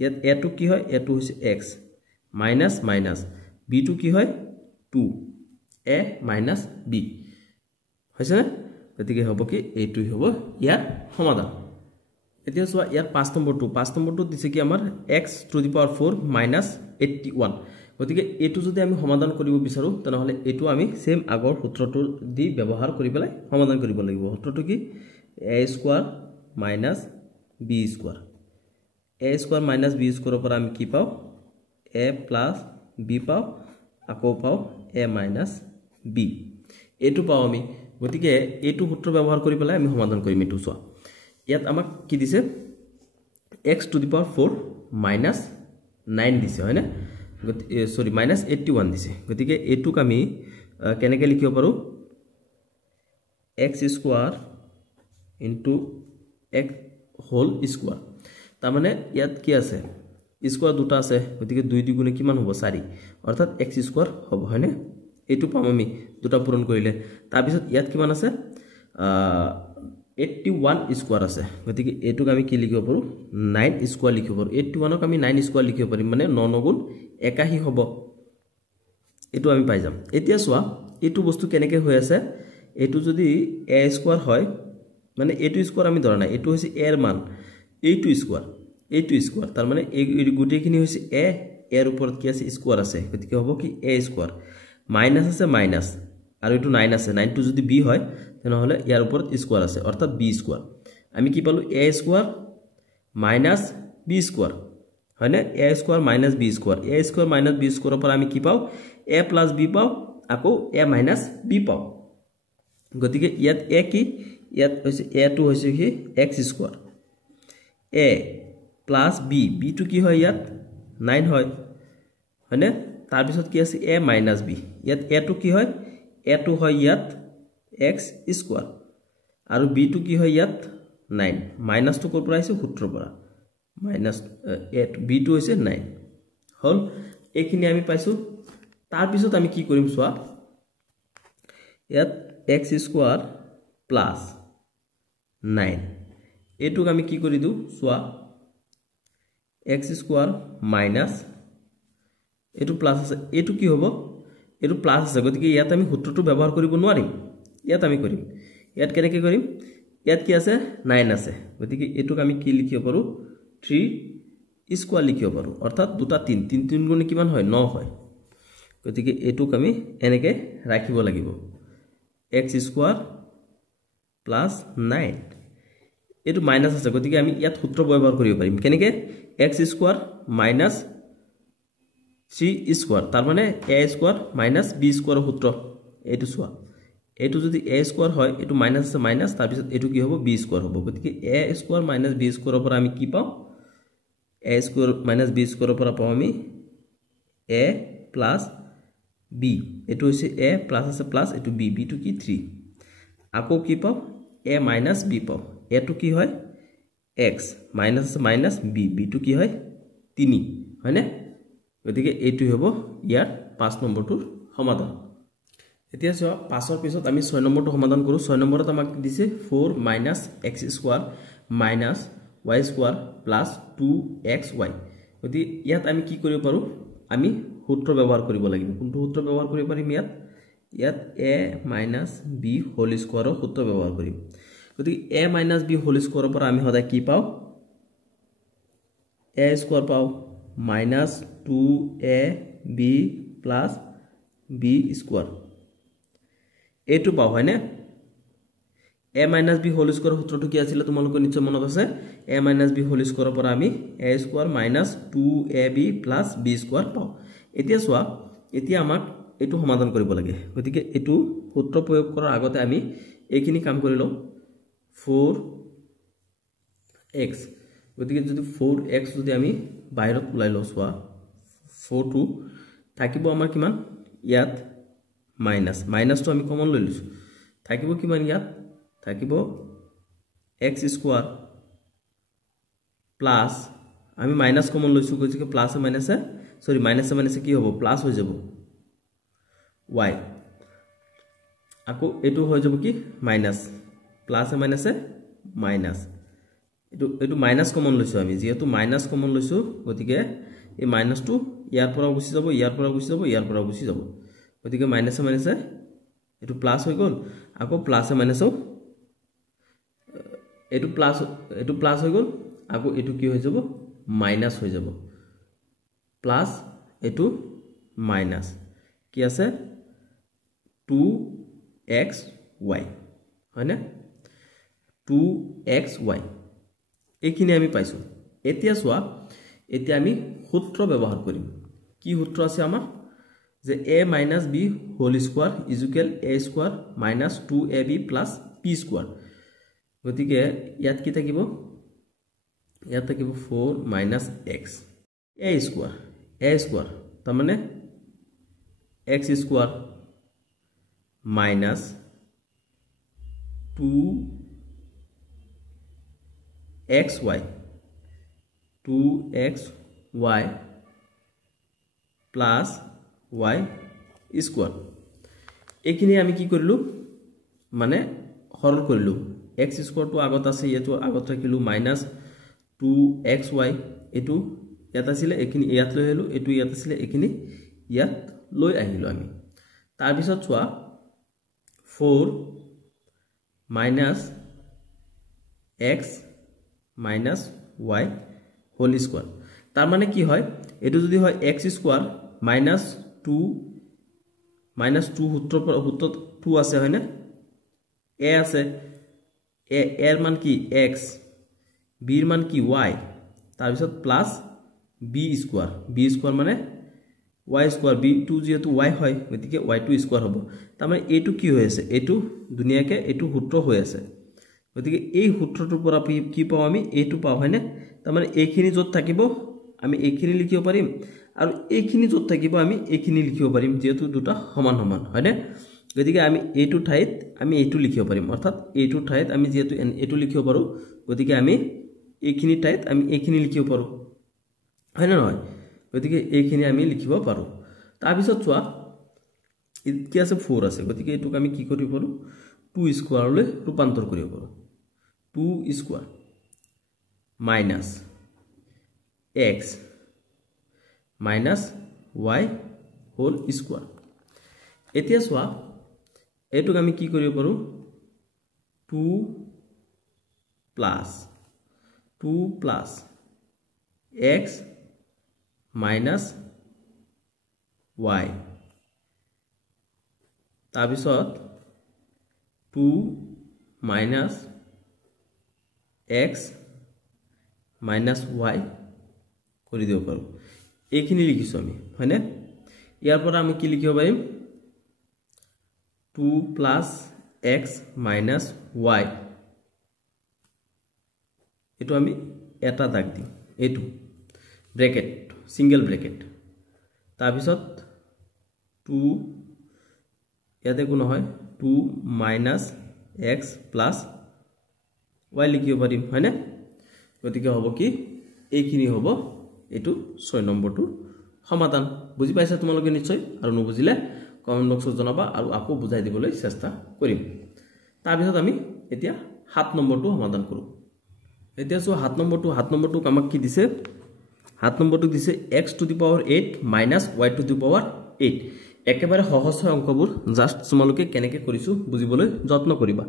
ইয়াত a টু কি হয় a টু হৈছে x minus minus b two কি হয় 2 a minus b হৈছে না গতিকে হ'ব কি এইটোই হ'ব ইয়াৰ সমাধান এতিয়া চোৱা ইয়াৰ 5 নম্বৰটো দিছে কি আমাৰ x to the power 4 minus 81 গতিকে এটু যদি আমি সমাধান কৰিব বিচাৰো তেনেহলে এটু আমি সেম আগৰ সূত্ৰটো দি ব্যৱহাৰ কৰি পেলাই সমাধান কৰিব লাগিব সূত্ৰটো কি a square minus b square a square minus b স্কয়াৰৰ পৰা আমি কি পাও a plus b পাও আকৌ পাও a minus b এটু পাও আমি গতিকে এটু সূত্ৰ ব্যৱহাৰ কৰি পেলাই আমি সমাধান কৰিম এটু চোৱা ইয়াত আমাক কি দিছে x to the power 4 minus 9 দিছে হয়নে সৰি -81 দিছে গতিকে এটুক আমি কেনেকৈ লিখিব পাৰো x square into x whole square তাৰ মানে ইয়াত কি আছে স্কয়াৰ দুটা আছে গতিকে 2 2 গুণে কিমান হ'ব 4 অৰ্থাৎ x স্কয়াৰ হ'ব হয়নে এটু পাম আমি দুটা পূৰণ কৰিলে তাৰ পিছত ইয়াত কিমান আছে 81 স্কয়াৰ আছে গতিকে এটুক আমি কি লিখিব পাৰো 9 স্কয়াৰ লিখিব পাৰো 81 ক আমি 9 স্কয়াৰ লিখিব পাৰিম মানে 9 গুণ 81 হ'ব এটু আমি পাই যাম এতিয়া চোৱা এটু বস্তু কেনেকৈ হৈ আছে এটু যদি a স্কয়াৰ হয় মানে এটু স্কয়াৰ আমি ধৰা নাই এটু হৈছে a এৰ মান এইটু স্কয়াৰ তাৰ মানে এই গুটেখিনি হৈছে a এৰ ওপৰত কি আছে স্কয়াৰ আছে গতিকে হ'ব কি a স্কয়াৰ মাইনাস আছে মাইনাস আৰু এটু 9 আছে 9 টু যদি b হয় তেনেহলে ইয়াৰ ওপৰত স্কয়াৰ আছে অৰ্থাৎ b স্কয়াৰ আমি কি পালো a square minus b square হয়নে a square minus b square a square minus b স্কয়াৰৰ পৰা আমি কি পাও a প্লাস b পাও আকৌ a মাইনাস b পাও গতিকে ইয়াত a কি ইয়াত হৈছে a টু হৈছে কি x square a plus b b two কি হয় ইয়াত 9 হয় হয়নে তাৰ পিছত কি আছে a মাইনাস b ইয়াত a টু কি হয় a টু হয় ইয়াত x স্কয়াৰ আৰু b টু কি হয় ইয়াত 9 মাইনাস টু কৰ পৰা আহিছে সূত্ৰৰ পৰা মাইনাস a b টু হৈছে 9 হল এইখিনি আমি পাইছো তাৰ পিছত আমি কি কৰিম চোৱা ইয়াত x স্কয়াৰ প্লাস 9 এটুক আমি কি কৰি দিও চোৱা x স্কয়াৰ মাইনাস এটু প্লাস আছে এটু কি হ'ব এটু প্লাস আছে গতিকে ইয়াত আমি সূত্ৰটো ব্যৱহাৰ কৰিব নোৱাৰিম ইয়াত আমি কৰিম ইয়াত কেনেকৈ কৰিম ইয়াত কি আছে 9 আছে গতিকে এটুক আমি কি লিখিব পাৰো 3 স্কয়াৰ লিখিব পাৰো অৰ্থাৎ দুটা 3 3 3 গুণে কিমান হয় 9 হয় গতিকে এটুক আমি এনেকৈ ৰাখিব লাগিব x স্কয়াৰ প্লাস 9 এটু মাইনাস আছে গতিকে আমি ইয়াত সূত্ৰ ব্যৱহাৰ কৰিব পাৰিম কেনেকৈ x স্কয়াৰ মাইনাস 3 স্কয়াৰ তাৰ মানে a square minus b square সূত্ৰ এটু চোৱা এটু যদি a স্কয়াৰ হয় এটু মাইনাস আছে মাইনাস তাৰ পিছত এটু কি হ'ব b স্কয়াৰ হ'ব গতিকে a স্কয়াৰ মাইনাস b স্কয়াৰৰ পৰা আমি কি পাও a স্কয়াৰ মাইনাস b স্কয়াৰৰ পৰা পাও আমি a প্লাস b এটু হৈছে a প্লাস আছে প্লাস এটু b b টু কি 3 আকৌ কি পাও a মাইনাস b পাও a টু কি হয় x মাইনাস আছে মাইনাস b b টু কি হয় 3 হয়নে গতিকে এইটো হ'ব ইয়াৰ 5 নম্বৰটোৰ সমাধান এতিয়া চোৱা 5 ৰ পিছত আমি 6 নম্বৰটো সমাধান কৰো 6 নম্বৰত আমাক দিছে 4 minus x square minus y square plus 2xy গতিকে ইয়াত আমি কি কৰিব পাৰো আমি সূত্ৰ ব্যৱহাৰ কৰিব লাগিব কোনটো সূত্ৰ ব্যৱহাৰ কৰিব পাৰিম ইয়াত a মাইনাস b হোল স্কয়াৰৰ সূত্ৰ ব্যৱহাৰ কৰিম গতিকে a মাইনাস b হোল স্কয়াৰৰ পৰা আমি সদায় কি পাও a স্কয়াৰ পাও minus 2ab plus b square এটু পাও হয়নে a minus b whole square সূত্ৰটো কি আছিল তোমালোকৰ নিশ্চয় মনত আছে a মাইনাস b হোল স্কয়াৰৰ পৰা আমি a square minus 2ab plus b square পাও এতিয়া চোৱা এতিয়া আমাক এটু সমাধান কৰিব লাগে গতিকে এটু সূত্ৰ প্ৰয়োগ কৰাৰ আগতে আমি এইখিনি কাম কৰি লও 4x গতিকে যদি 4x যদি আমি বাহিৰত উলাই লও চোৱা 4 টু থাকিব আমাৰ কিমান ইয়াত মাইনাস মাইনাসটো আমি কমন লৈ লৈছো থাকিব কিমান ইয়াত থাকিব x স্কয়াৰ প্লাস আমি মাইনাস কমন লৈছো গতিকে প্লাস মাইনাসে সরি মাইনাসে মাইনাসে কি হ'ব প্লাস হৈ যাব y আকৌ এটু হৈ যাব কি মাইনাস প্লাসে মাইনাসে মাইনাস এটু মাইনাস কমন লৈছো আমি যেহেতু মাইনাস কমন লৈছো গতিকে এই মাইনাসটো ইয়াৰ পৰা গুছি যাব ইয়াৰ পৰা গুছি যাব ইয়াৰ পৰা গুছি যাব গতিকে মাইনাসে মাইনাসে এটু প্লাস হৈ গল আকৌ প্লাসে মাইনাসও এটু প্লাস হৈ গল আকৌ এটু কি হৈ যাব মাইনাস হৈ যাব প্লাস এটু মাইনাস কি আছে 2xy হয়নে 2xy এইখিনি আমি পাইছো এতিয়া চোৱা এতিয়া আমি সূত্ৰ ব্যৱহাৰ কৰিম কি সূত্ৰ আছে আমাৰ যে a minus b whole square is equal a square minus 2ab plus b square গতিকে ইয়াত কি থাকিব ইয়াত থাকিব 4 minus x a square তাৰ মানে x square minus 2xy 2xy plus y square এইখিনি আমি কি কৰিলো মানে সৰল কৰিলো x স্কয়াৰ তো আগত আছে এটো আগত ৰাখিলো minus 2xy এটো ইয়াত আছিল এইখিনি ইয়াত লৈ আহিলো এটো ইয়াত আছিল এইখিনি ইয়াত লৈ আহিলো আমি তাৰ পিছত চোৱা 4 minus x minus y whole square তাৰ মানে কি হয় এটো যদি হয় x square minus 2 সূত্র 2 আছে হয় না a আছে a এর মান কি x b এর মান কি y তাৰ পিছত প্লাস b স্কয়াৰ মানে y স্কয়াৰ b2 যেহেতু y হয় গতিকে y2 স্কয়াৰ হ'ব তাৰ মানে এটো কি হৈ আছে এটো দুনিয়াকে এটো সূত্ৰ হৈ আছে গতিকে এই সূত্ৰটোৰ পৰা কি পাও আমি এটো পাও হয়নে তাৰ মানে এইখিনি যত থাকিব আমি এইখিনি লিখিব পাৰিম আৰু এইখিনি যত থাকিব আমি এইখিনি লিখিব পাৰিম যেহেতু দুটা সমান হয়নে গতিকে আমি এটো ঠাইত আমি এটো লিখিব পাৰিম অৰ্থাৎ এটো ঠাইত আমি যেহেতু এটো লিখিব পাৰো গতিকে আমি এইখিনি ঠাইত আমি এইখিনি লিখিব পাৰো হয়নে নহয় গতিকে এইখিনি আমি লিখিব পাৰো তাৰ পিছত চোৱা কি আছে 4 আছে গতিকে এটোক আমি কি কৰিব পাৰো 2 স্কয়াৰলৈ ৰূপান্তৰ কৰিব পাৰো 2 square minus x minus y whole square এতিয়া চোৱা এটোক আমি কি কৰিব পাৰো 2 plus x minus y তাৰ পিছত 2 minus x minus y কৰি দিব পাৰো এইখিনি লিখিছো আমি হয়নে ইয়াৰ পৰা আমি কি লিখিব পাৰিম 2 plus x minus y এটো আমি এটা দাগ দিম এটো ব্র্যাকেট সিঙ্গেল ব্র্যাকেট তাৰ পিছত 2 ইয়াতে কোনো হয় 2 minus x plus y লিখিব পাৰিম হয়নে গতিকে হ'ব কি এইখিনি হ'ব এটো 6 নম্বৰটো সমাধান বুজি পাইছা তোমালোকে নিশ্চয় আৰু নবুজিলে কমেন্ট বক্সত জনাবা আৰু আকৌ বুজাই দিবলৈ চেষ্টা কৰিম তাৰ পিছত আমি এতিয়া 7 নম্বৰটো সমাধান কৰো এতিয়া সো 7 নম্বৰটো আমাক কি দিছে 7 নম্বৰটো দিছে x to the power 8 minus y to the power 8 একেবাৰে সহজ অংকবোৰ জাস্ট তোমালোকে কেনেকৈ কৰিছো বুজিবলৈ যত্ন কৰিবা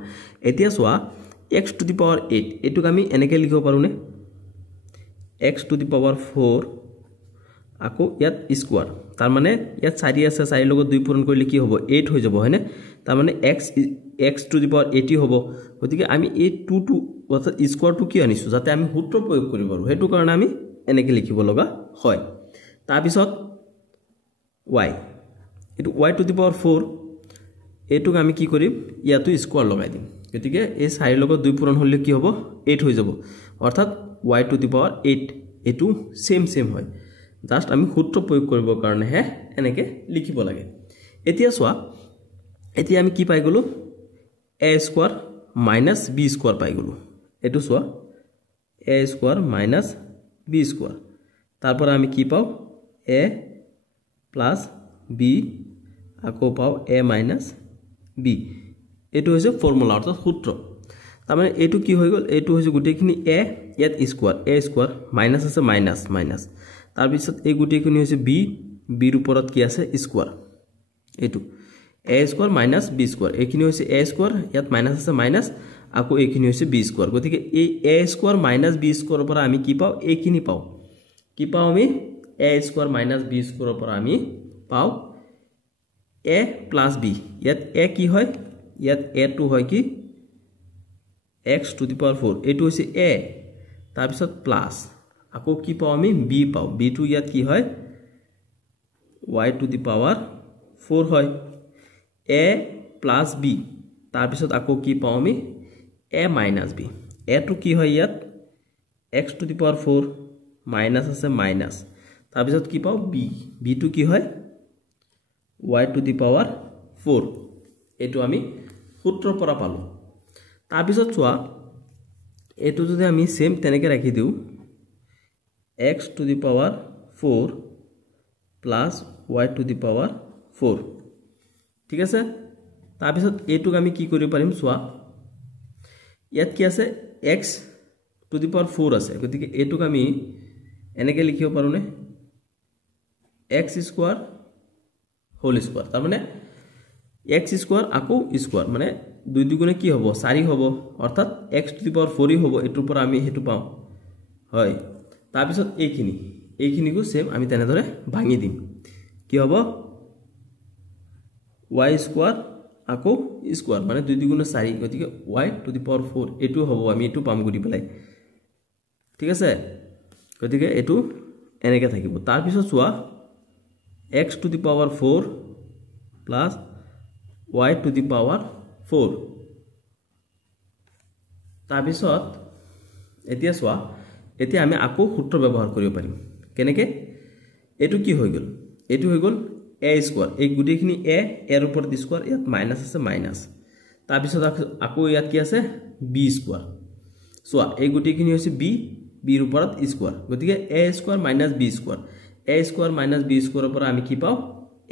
এতিয়া সোৱা x to the power 8 এটুক আমি এনেকৈ লিখিব পাৰোনে x to the power 4 আকৌ ইয়াত স্কয়াৰ তাৰ মানে ইয়াত 4 আছে 4 লগত 2 পূৰণ কৰিলে কি হ'ব 8 হৈ যাব হয়নে তাৰ মানে x to the power 80 হ'ব গতিকে আমি এই 2 অৰ্থাৎ স্কয়াৰটো কি আনিছো যাতে আমি সূত্ৰ প্ৰয়োগ কৰিব পাৰো হেতু কাৰণে আমি এনেকৈ লিখিব লগা হয় তাৰ পিছত y এটো y to the power 4 এটুক আমি কি কৰিম ইয়াতো স্কয়াৰ লগাই দিম গতিকে এই 4 লগত 2 পূৰণ হলে কি হ'ব 8 হৈ যাব অৰ্থাৎ y to the power 8 এটো সেম হয় জাস্ট আমি সূত্ৰ প্ৰয়োগ কৰিব কাৰণে হে এনেকৈ লিখিব লাগে এতিয়া সোৱা এতিয়া আমি কি পাই গলো a square minus b square পাই গলো এটো সোৱা a square minus b square তাৰ পৰা আমি কি পাও a plus b আকৌ পাও a minus b এটো হৈছে ফৰ্মুলা অৰ্থাৎ সূত্ৰ তাৰ মানে এটো কি হৈ গল এটো হৈছে গুটেখিনি a ইয়াত স্কয়াৰ মাইনাস আছে মাইনাস তাৰ পিছত এই গুটেখিনি হৈছে b ৰ ওপৰত কি আছে স্কয়াৰ এটো a square minus b square এইখিনি হৈছে a স্কয়াৰ ইয়াত মাইনাস আছে মাইনাস আকৌ এইখিনি হৈছে b স্কয়াৰ গতিকে এই a স্কয়াৰ minus b স্কয়াৰৰ পৰা আমি কি পাও এইখিনি পাও কি পাও আমি a স্কয়াৰ minus b স্কয়াৰৰ পৰা আমি পাও a plus b ইয়াত a কি হয় ইয়াত a টো হয় কি x to the power 4 এটো হৈছে a তাৰ পিছত প্লাস আকৌ কি পাও আমি b পাও b টো ইয়াত কি হয় y to the power 4 হয় a plus b তাৰ পিছত আকৌ কি পাও আমি a minus b a টো কি হয় ইয়াত x to the power 4 minus আছে মাইনাস তাৰপিছত কি পাও b b টো কি হয় y টু দি পাৱাৰ 4 এটো আমি সূত্ৰৰ পৰা পালো তাৰপিছত চোৱা এটো যদি আমি সেম তেনেকে ৰাখি দিও x to the power 4 plus y to the power 4 ঠিক আছে তাৰপিছত এটোক আমি কি কৰিব পাৰিম চোৱা ইয়াত কি আছে x টু দি পাৱাৰ 4 আছে গতিকে এটোক আমি এনেকে লিখিব পাৰো নে x স্কয়াৰ হোল স্কয়াৰ তাৰ মানে x স্কয়াৰ আকো স্কয়াৰ মানে দুই দুগুণে কি হ'ব 4 হ'ব অৰ্থাৎ x টু দি পাৱাৰ 4 হ'ব এটোৰ পৰা আমি হেতু পাও হয় তাৰপিছত এইখিনিকো সেম আমি তেনে ধৰে ভাঙি দিম কি হ'ব y স্কয়াৰ আকো স্কয়াৰ মানে দুই দুগুণে 4 গতিকে y টু দি পাৱাৰ 4 এটো হ'ব আমি এটো পাম গুৰি পেলাই ঠিক আছে গতিকে এটো এনেকে থাকিব তাৰ পিছত চোৱা x to the power 4 plus y to the power 4 তাৰ পিছত এতিয়া চোৱা এতিয়া আমি আকৌ সূত্ৰ ব্যৱহাৰ কৰিব পাৰিম কেনেকে এটো কি হৈ গল এটো হৈ গল a স্কয়াৰ এই গুটিখিনি a এৰ উপৰ দি স্কয়াৰ ইয়াত মাইনাস আছে মাইনাস তাৰ পিছত আকৌ ইয়াত কি আছে b স্কয়াৰ চোৱা এই গুটিখিনি হৈছে b b এৰ উপৰত স্কয়াৰ গতিকে a square minus b square a square minus b স্কয়াৰৰ পৰা আমি কি পাও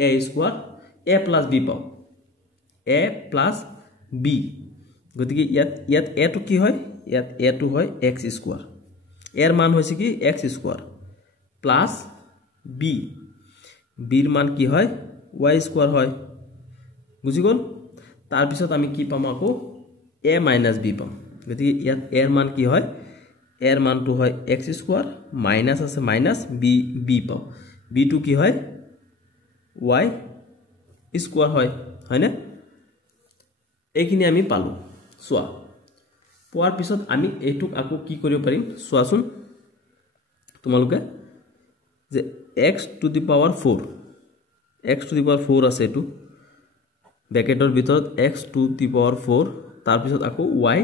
a square a plus b পাও a প্লাস b গতিকে ইয়াত a টো কি হয় ইয়াত a টো হয় x স্কয়াৰ এৰ মান হৈছে কি x square plus b b এৰ মান কি হয় y স্কয়াৰ হয় বুজি গল তাৰ পিছত আমি কি পাম আকৌ a মাইনাস b পাম গতিকে ইয়াত a এর মান কি হয় a এর মান তো হয় x স্কয়াৰ মাইনাস আছে মাইনাস b পাও b টো কি হয় y স্কয়াৰ হয় হয়নে এইখিনি আমি পালো সোয়া পোৱাৰ পিছত আমি এইটুক আকৌ কি কৰিব পাৰিম সোৱাচোন তোমালোকে যে x to the power 4 x to the power 4 আছে এটো ব্ৰ্যাকেটৰ ভিতৰত x টু দি পাৱাৰ 4 তাৰ পিছত আকৌ y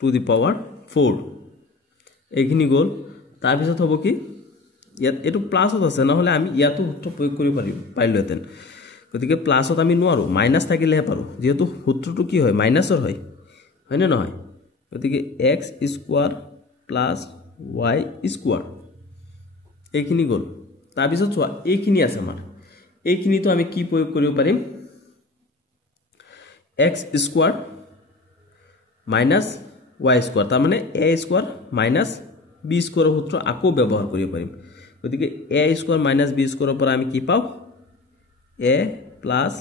টু দি পাৱাৰ 4 এইখিনি গল তাৰ পিছত হ'ব কি ইয়াত এটো প্লাসত আছে নহলে আমি ইয়াতো সূত্ৰ প্ৰয়োগ কৰিব পাৰিলোহেতেন গতিকে প্লাসত আমি নোৱাৰো মাইনাস থাকিলেহে পাৰো যেহেতু সূত্ৰটো কি হয় মাইনাসৰ হয় হয়নে নহয় গতিকে x square plus y square এইখিনি গল তাৰ পিছত চোৱা এইখিনি আছে আমাৰ এইখিনি তো আমি কি প্ৰয়োগ কৰিব পাৰিম x square minus y square তাৰ মানে a স্কয়াৰ মাইনাস b স্কয়াৰৰ সূত্ৰ আকৌ ব্যৱহাৰ কৰিব পাৰিম গতিকে a স্কয়াৰ মাইনাস b স্কয়াৰৰ পৰা আমি কি পাও a প্লাস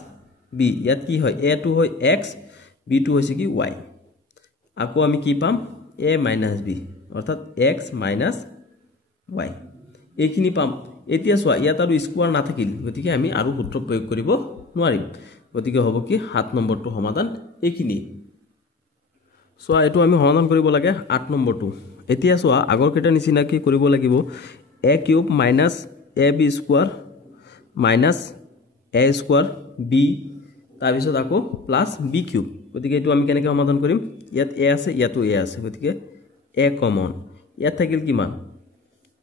b ইয়াত কি হয় a টো হয় x b টো হৈছে কি y আকৌ আমি কি পাম a মাইনাস b অৰ্থাৎ x মাইনাস y এইখিনি পাম এতিয়া চোৱা ইয়াত আৰু স্কয়াৰ নাথাকিল গতিকে আমি আৰু সূত্ৰ প্ৰয়োগ কৰিব নোৱাৰিম গতিকে হ'ব কি 7 নম্বৰটো সমাধান এইখিনি চোৱা এটো আমি সমাধান কৰিব লাগে 8 নম্বৰটো এতিয়া চোৱা আগৰ কেটা নিচিনা কি কৰিব লাগিব a cube minus ab square minus a square b তাৰ পিছত আকৌ প্লাস b কিউব গতিকে এটো আমি কেনেকৈ সমাধান কৰিম ইয়াত a আছে ইয়াতো a আছে গতিকে a কমন ইয়াত থাকিল কিমান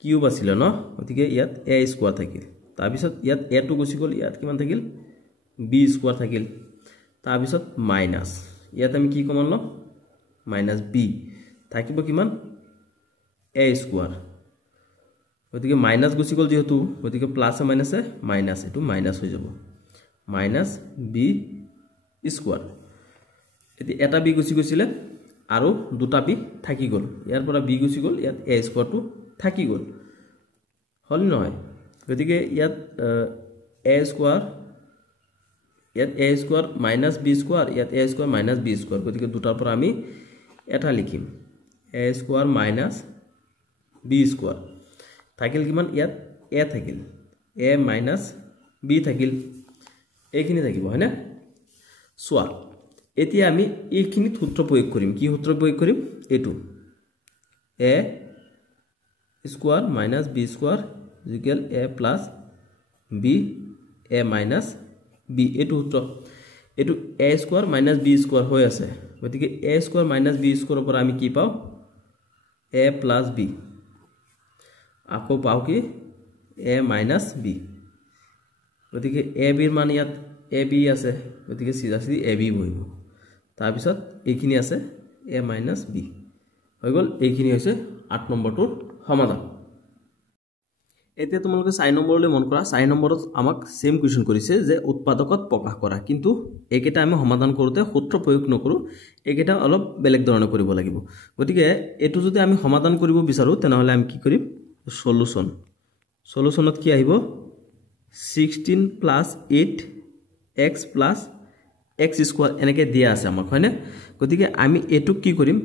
কিউব আছিল ন গতিকে ইয়াত a স্কয়াৰ থাকিল তাৰ পিছত ইয়াত a টো গুছি গল ইয়াত কিমান থাকিল b স্কয়াৰ থাকিল তাৰ পিছত মাইনাস ইয়াত আমি কি কমন লম মাইনাস b থাকিব কিমান a স্কয়াৰ গতিকে মাইনাস গুছি গল যেহেতু গতিকে প্লাস মাইনাসে মাইনাস এটো মাইনাস হৈ যাব মাইনাস b স্কয়াৰ এতি এটা b গুছি গৈছিলে আৰু দুটা b থাকি গল ইয়াৰ পৰা b গুছি গল ইয়াত a স্কয়াৰটো থাকি গল হল নহয় গতিকে ইয়াত a স্কয়াৰ ইয়াত a square minus b square ইয়াত a square minus b square গতিকে দুটাৰ পৰা আমি এটা লিখিম a square minus b square থাকিল কিমান ইয়াত a থাকিল a মাইনাস b থাকিল এইখিনি থাকিব হয়নে সোয়া এতিয়া আমি এইখিনি সূত্ৰ প্ৰয়োগ কৰিম কি সূত্ৰ প্ৰয়োগ কৰিম এটো a square minus b square equal a plus b a minus b এটো সূত্ৰ এটো a square minus b square হৈ আছে গতিকে a স্কয়াৰ মাইনাস b স্কয়াৰৰ পৰা আমি কি পাও a প্লাস b আকৌ পাও কি a minus b গতিকে a b ৰ মান ইয়াত a b আছে গতিকে সিধা সিধি a b বহিব তাৰ পিছত এইখিনি আছে a minus b হৈ গল এইখিনি হৈছে 8 নম্বৰটোৰ সমাধান এতিয়া তোমালোকে 4 নম্বৰলৈ মন কৰা 4 নম্বৰত আমাক সেম কোৱেশ্চন কৰিছে যে উৎপাদকত প্ৰকাশ কৰা কিন্তু একেটা আমি সমাধান কৰোতে সূত্ৰ প্ৰয়োগ নকৰো একেটা অলপ বেলেগ ধৰণে কৰিব লাগিব গতিকে এটো যদি আমি সমাধান কৰিব বিচাৰো তেনহলে আমি কি কৰিম সলিউশনত কি আহিব 16 plus 8x plus x square এনেকে দিয়া আছে আমাক হয়নে গতিকে আমি এটু কি কৰিম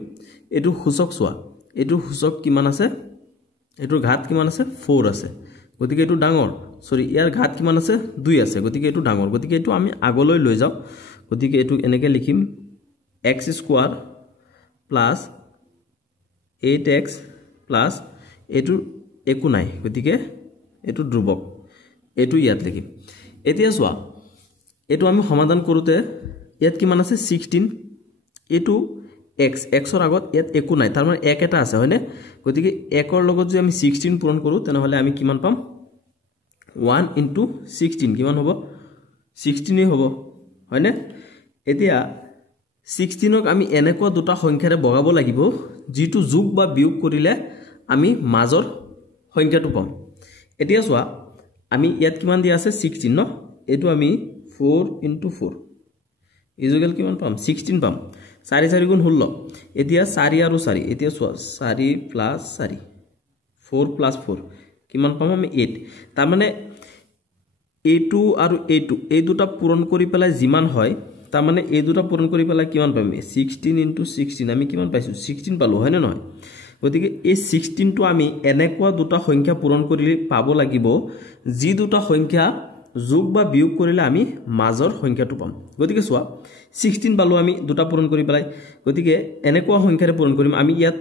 এটু সূচক সোৱা এটু সূচক কিমান আছে এটুৰ ঘাত কিমান আছে 4 আছে গতিকে এটু ডাঙৰ সৰি ইয়াৰ ঘাত কিমান আছে 2 আছে গতিকে এটু ডাঙৰ গতিকে এটু আমি আগলৈ লৈ যাও গতিকে এটু এনেকে লিখিম x square plus 8x plus এটু একু নাই গতিকে এটু ধ্ৰুবক এটু ইয়াত লিখিম এতিয়া সোৱা এটু আমি সমাধান কৰোতে ইয়াত কিমান আছে 16 এটু x ৰ আগত ইয়াত একু নাই তাৰ মানে এক এটা আছে হয়নে গতিকে একৰ লগত যদি আমি 16 পূৰণ কৰো তেনহলে আমি কিমান পাম 1 into 16 কিমান হ'ব 16 এ হ'ব হয়নে এতিয়া 16 ক আমি এনেকুৱা দুটা সংখ্যাৰে বগাব লাগিব যেটো যোগ বা বিয়োগ কৰিলে আমি মাজৰ সংখ্যাটো পাম এতিয়া সোৱা আমি ইয়াত কিমান দিয়া আছে 16 ন এটো আমি 4 into 4 ইজুগেল কিমান পাম 16 পাম 4 4 গুণ 16 এতিয়া 4 আৰু 4 এতিয়া সোৱা 4 plus 4 4 plus 4 কিমান পাম আমি 8 তাৰ মানে a2 আৰু a2 এই দুটা পূৰণ কৰি পেলাই জিমান হয় তাৰ মানে এই দুটা পূৰণ কৰি পেলাই কিমান পাম 16 into 16 আমি কিমান পাইছো 16 পালো হয় না নহয় গতিকে এই 16 টো আমি এনেকুৱা দুটা সংখ্যা পূৰণ কৰিলে পাব লাগিব যি দুটা সংখ্যা যোগ বা বিয়োগ কৰিলে আমি মাজৰ সংখ্যাটো পাম গতিকে সোৱা 16 পালো আমি দুটা পূৰণ কৰি পেলাই গতিকে এনেকুৱা সংখ্যাৰে পূৰণ কৰিম আমি ইয়াত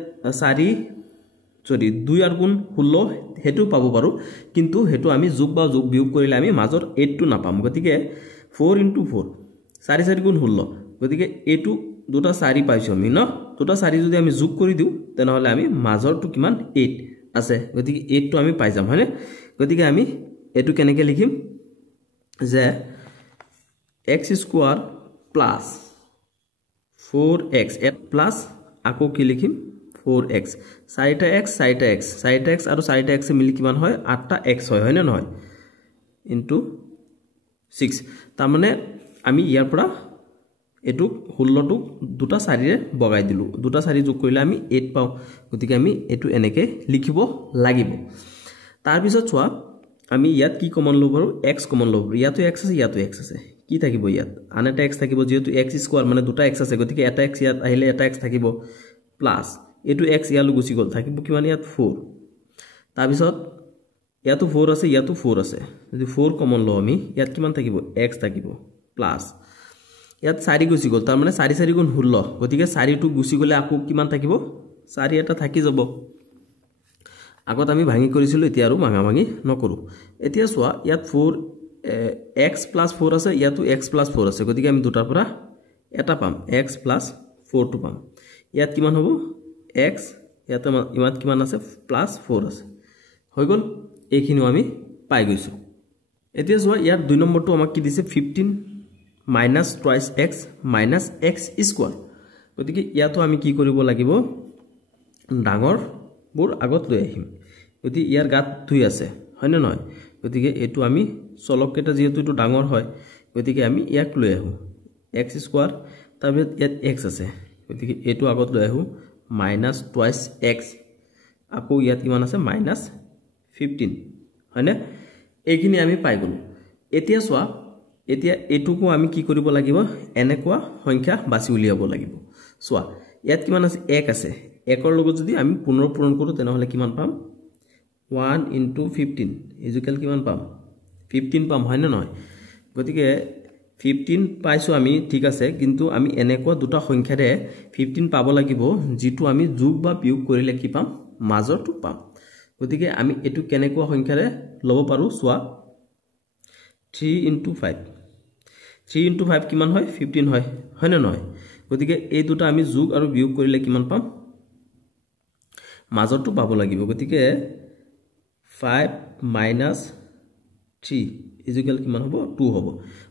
2 আৰু গুণ 16 হেতু পাব পাৰো কিন্তু হেতু আমি যোগ বা যোগ বিয়োগ কৰিলে আমি মাজৰ 8 টো নাপাম গতিকে 4 into 4 4 4 গুণ 16 গতিকে এটু দুটা 4 পাইছো আমি ন দুটা 4 যদি আমি যোগ কৰি দিও তেনহলে আমি মাজৰটো কিমান 8 আছে গতিকে 8 টো আমি পাই যাম হয়নে গতিকে আমি এটু কেনেকে লিখিম যে x square plus 4x plus আকৌ কি লিখিম 4x 4টা x 4টা x 4টা x আৰু 4টা x মিলি কিমান হয় 8টা x হয় না নহয় ইনটু 6 তাৰ মানে আমি ইয়াৰ পৰা এটু 16 টো দুটা 4 ৰে বগাই দিলু দুটা 4 যোগ কৰিলে আমি 8 পাও গতিকে আমি এটু এনেকে লিখিব লাগিব তাৰ পিছত চোৱা আমি ইয়াত কি কমন লব পাৰো x কমন লব পাৰো ইয়াতো x আছে ইয়াতো x আছে কি থাকিব ইয়াত আন এটা x থাকিব যেহেতু x স্কয়ার মানে দুটা x আছে গতিকে এটা x ইয়াত আহিলে এটা x থাকিব প্লাস এটু x ইয়ালো গুছি গল থাকিব কিমান ইয়াত 4 তাৰ পিছত ইয়াতো 4 আছে ইয়াতো 4 আছে যদি 4 কমন লও আমি ইয়াত কিমান থাকিব x থাকিব প্লাস ইয়াত 4 গুছি গল তাৰ মানে 4 4 গুণ 16 গতিকে 4 টো গুছি গলে আকো কিমান থাকিব 4 এটা থাকি যাব আগত আমি ভাঙি কৰিছিল এতিয়া আৰু ভাঙা ভাঙি নকৰো এতিয়া সোৱা ইয়াত 4 x plus 4 আছে ইয়াতো x plus 4 আছে গতিকে আমি দুটাৰ পৰা এটা পাম x plus 4 টো পাম ইয়াত কিমান হ'ব x ইয়াত ইমাত কিমান আছে plus 4 আছে হৈ গল এইখিনি আমি পাই গৈছো এতিয়া সোৱা ইয়াত 2 নম্বৰটো আমাক কি দিছে 15 minus twice x minus x square গতিকে ইয়াতো আমি কি কৰিব লাগিব ডাঙৰ বুৰ আগত লৈ আহিম গতি ইয়াৰ গাত 2 আছে হয় না নহয় গতিকে এটু আমি চলককেটা যেহেতু এটু ডাঙৰ হয় গতিকে আমি ইয়াক লৈ আহো x স্কয়াৰ তাৰপিছত ইয়াত x আছে গতিকে এটু আগত লৈ আহো minus twice x আকৌ ইয়াত কিমান আছে minus 15 হয় না এইখিনি আমি পাই গলো এতিয়া সোৱা এতিয়া এটুকো আমি কি কৰিব লাগিব এনেকুৱা সংখ্যা বাছি উলিয়াব লাগিব সোৱা ইয়াত কিমান আছে 1 আছে একৰ লগত যদি আমি পুনৰ পূৰণ কৰো তেনহলে কিমান পাম 1 into 15 ইজুকেল কিমান পাম 15 পাম হয় না নহয় গতিকে 15 পাইছো আমি ঠিক আছে কিন্তু আমি এনেকুৱা দুটা সংখ্যাৰে 15 পাব লাগিব যেটো আমি যোগ বা বিয়োগ কৰিলে কি পাম মাজৰটো পাম গতিকে আমি এটু কেনেকুৱা সংখ্যাৰে লব পাৰো সোৱা 3 into 5 3 into 5 কিমান হয় 15 হয় হয় না নহয় গতিকে এই দুটা আমি যোগ আৰু বিয়োগ কৰিলে কিমান পাম মাজৰটো পাব লাগিব গতিকে 5 minus 3 ইকুয়াল কিমান হ'ব 2 হ'ব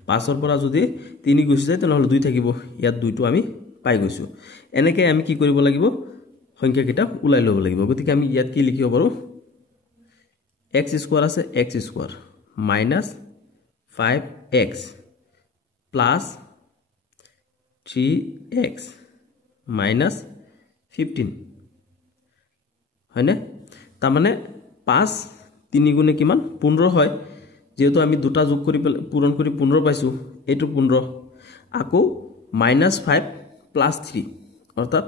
5 ৰ পৰা যদি 3 গুছি যায় তেনহলে 2 থাকিব ইয়াত 2 টো আমি পাই গৈছো এনেকৈ আমি কি কৰিব লাগিব সংখ্যা কিটা উলাই লব লাগিব গতিকে আমি ইয়াত কি লিখিব পাৰো x স্কয়ার আছে x square minus 5x plus 3x minus 15 হয়নে তা মানে 5 3 গুণে কিমান 15 হয় যেহেতু আমি দুটা যোগ কৰি পূৰণ কৰি 15 পাইছো এটো 15 আকো -5 plus 3 অৰ্থাৎ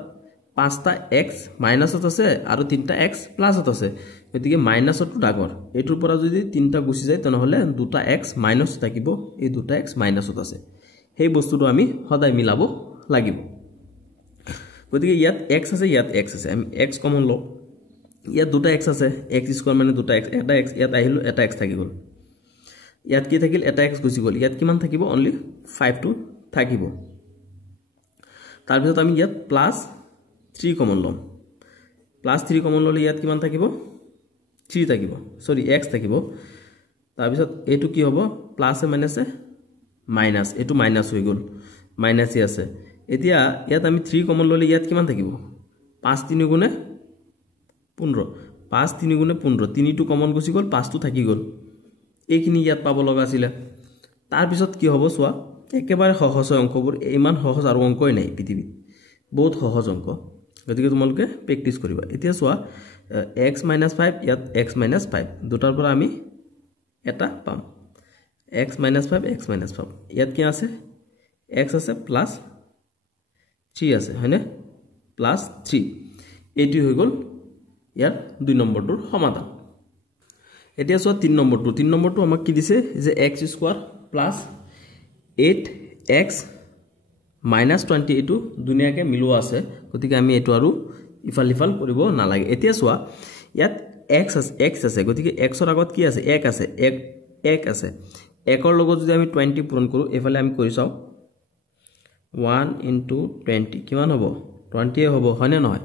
5টা x মাইনাসত আছে আৰু 3টা x প্লাসত আছে গতিকে মাইনাসত ডাগৰ এটোৰ পৰা যদি 3টা গুছি যায় তেনহলে 2টা x মাইনাস থাকিব এই 2টা x মাইনাসত আছে সেই বস্তুটো আমি সদায় মিলাব লাগিব গতিকে ইয়াত x আছে ইয়াত x আছে আমি x কমন ল ইয়াত 2টা x আছে x স্কয়ার মানে 2টা x এটা x ইয়াত আহিলো এটা x থাকি গল ইয়াত কি থাকিল এটা x গুছি গল ইয়াত কিমান থাকিব অনলি 5 টো থাকিব তাৰ পিছত আমি ইয়াত প্লাস 3 কমন লম প্লাস 3 কমন ললে ইয়াত কিমান থাকিব 3 থাকিব সরি x থাকিব তাৰ পিছত এটো কি হ'ব প্লাস এ মাইনাস এ মাইনাস এটো মাইনাস হৈ গল মাইনাস এ আছে এতিয়া ইয়াত আমি 3 কমন ললে ইয়াত কিমান থাকিব 5 3 গুণে 15 5 3 গুণে 15 3 টো কমন গুছি গল 5 টো থাকি গল এইখিনি ইয়াত পাব লগা আছিল তাৰ পিছত কি হ'ব সোৱা একেবাৰে সহজ অংকবোৰ ইমান সহজ আৰু অংকই নাই পৃথিৱীত বহুত সহজ অংক গতিকে তোমালোকে প্ৰেক্টিস কৰিবা এতিয়া সোৱা x - 5 ইয়াত x - 5 দুটাৰ পৰা আমি এটা পাম x - 5 x - 5 ইয়াত কি আছে x আছে প্লাস 3 আছে হয়নে প্লাস 3 এটি হৈ গল ইয়াত 2 নম্বৰটোৰ সমাধান এতিয়া সোৱা 3 নম্বৰটো আমাক কি দিছে যে x square plus 8x minus 20 এটো দুনিয়াকে মিলোৱা আছে গতিকে আমি এটো আৰু ইফাল কৰিব নালাগে এতিয়া সোৱা ইয়াত x আছে গতিকে x ৰ আগত কি আছে 1 আছে 1 আছে 1 ৰ লগত যদি আমি 20 পূৰণ কৰো এফালে আমি কৰি চাও 1 into 20 কিমান হ'ব 20 হ'ব হয়নে নহয়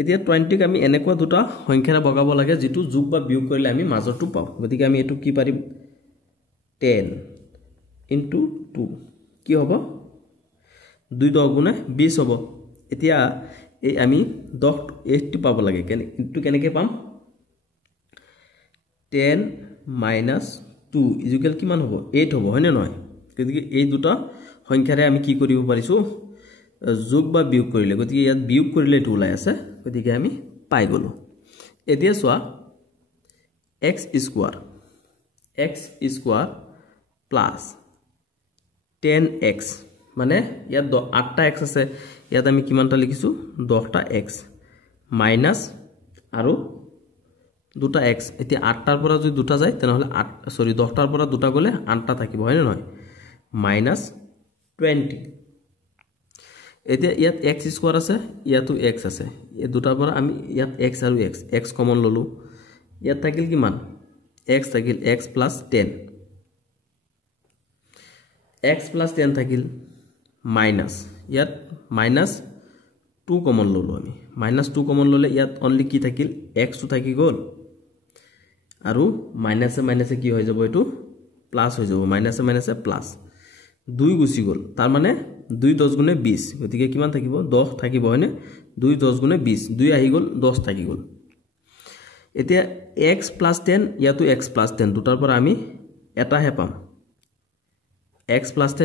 এতিয়া 20 ক আমি এনেকুৱা দুটা সংখ্যাৰে বগাব লাগে যেটো যোগ বা বিয়োগ কৰিলে আমি মাজৰটো পাও গতিকে আমি এটো কি পাৰিম 10 into 2 কি হ'ব 2 10 গুণে 20 হ'ব এতিয়া এই আমি 10 8 পাব লাগে কিন্তু কেনেকৈ পাম 10 minus 2 ইকুয়াল কিমান হ'ব 8 হ'ব হয়নে নহয় গতিকে এই দুটা সংখ্যাৰে আমি কি কৰিব পাৰিছো যোগ বা বিয়োগ কৰিলে গতিকে ইয়াত বিয়োগ কৰিলে এটো ওলাই আছে গতিকে আমি পাই গলো এতিয়া সোৱা x স্কয়ার প্লাস 10x মানে ইয়াত 8টা x আছে ইয়াত আমি কিমানটা লিখিছো 10টা x মাইনাস আৰু 2টা x এতিয়া 8টাৰ পৰা যদি 2টা যায় তেনহলে 10টাৰ পৰা 2টা গলে 8টা থাকিব হয়নে নহয় মাইনাস 20 এতিয়া ইয়াত x স্কয়ার আছে ইয়াতো x আছে এই দুটাৰ পৰা আমি ইয়াত x আৰু x কমন ললো ইয়াত থাকিল কিমান x থাকিল x plus 10 x plus 10 থাকিল মাইনাস ইয়াত মাইনাস 2 কমন ললো আমি মাইনাস 2 কমন ললে ইয়াত অনলি কি থাকিল x টো থাকি গল আৰু মাইনাসে কি হৈ যাব এটো প্লাস হৈ যাব মাইনাসে প্লাস 2 গুছি গল তাৰ মানে 2 10 গুণে 20 গতিকে কিমান থাকিব 10 থাকিব হয়নে 2 10 গুণে 20 2 আহি গল 10 থাকি গল এতিয়া x plus 10 ইয়াতো x plus 10 দুটাৰ পৰা আমি এটা হে পাম x plus 10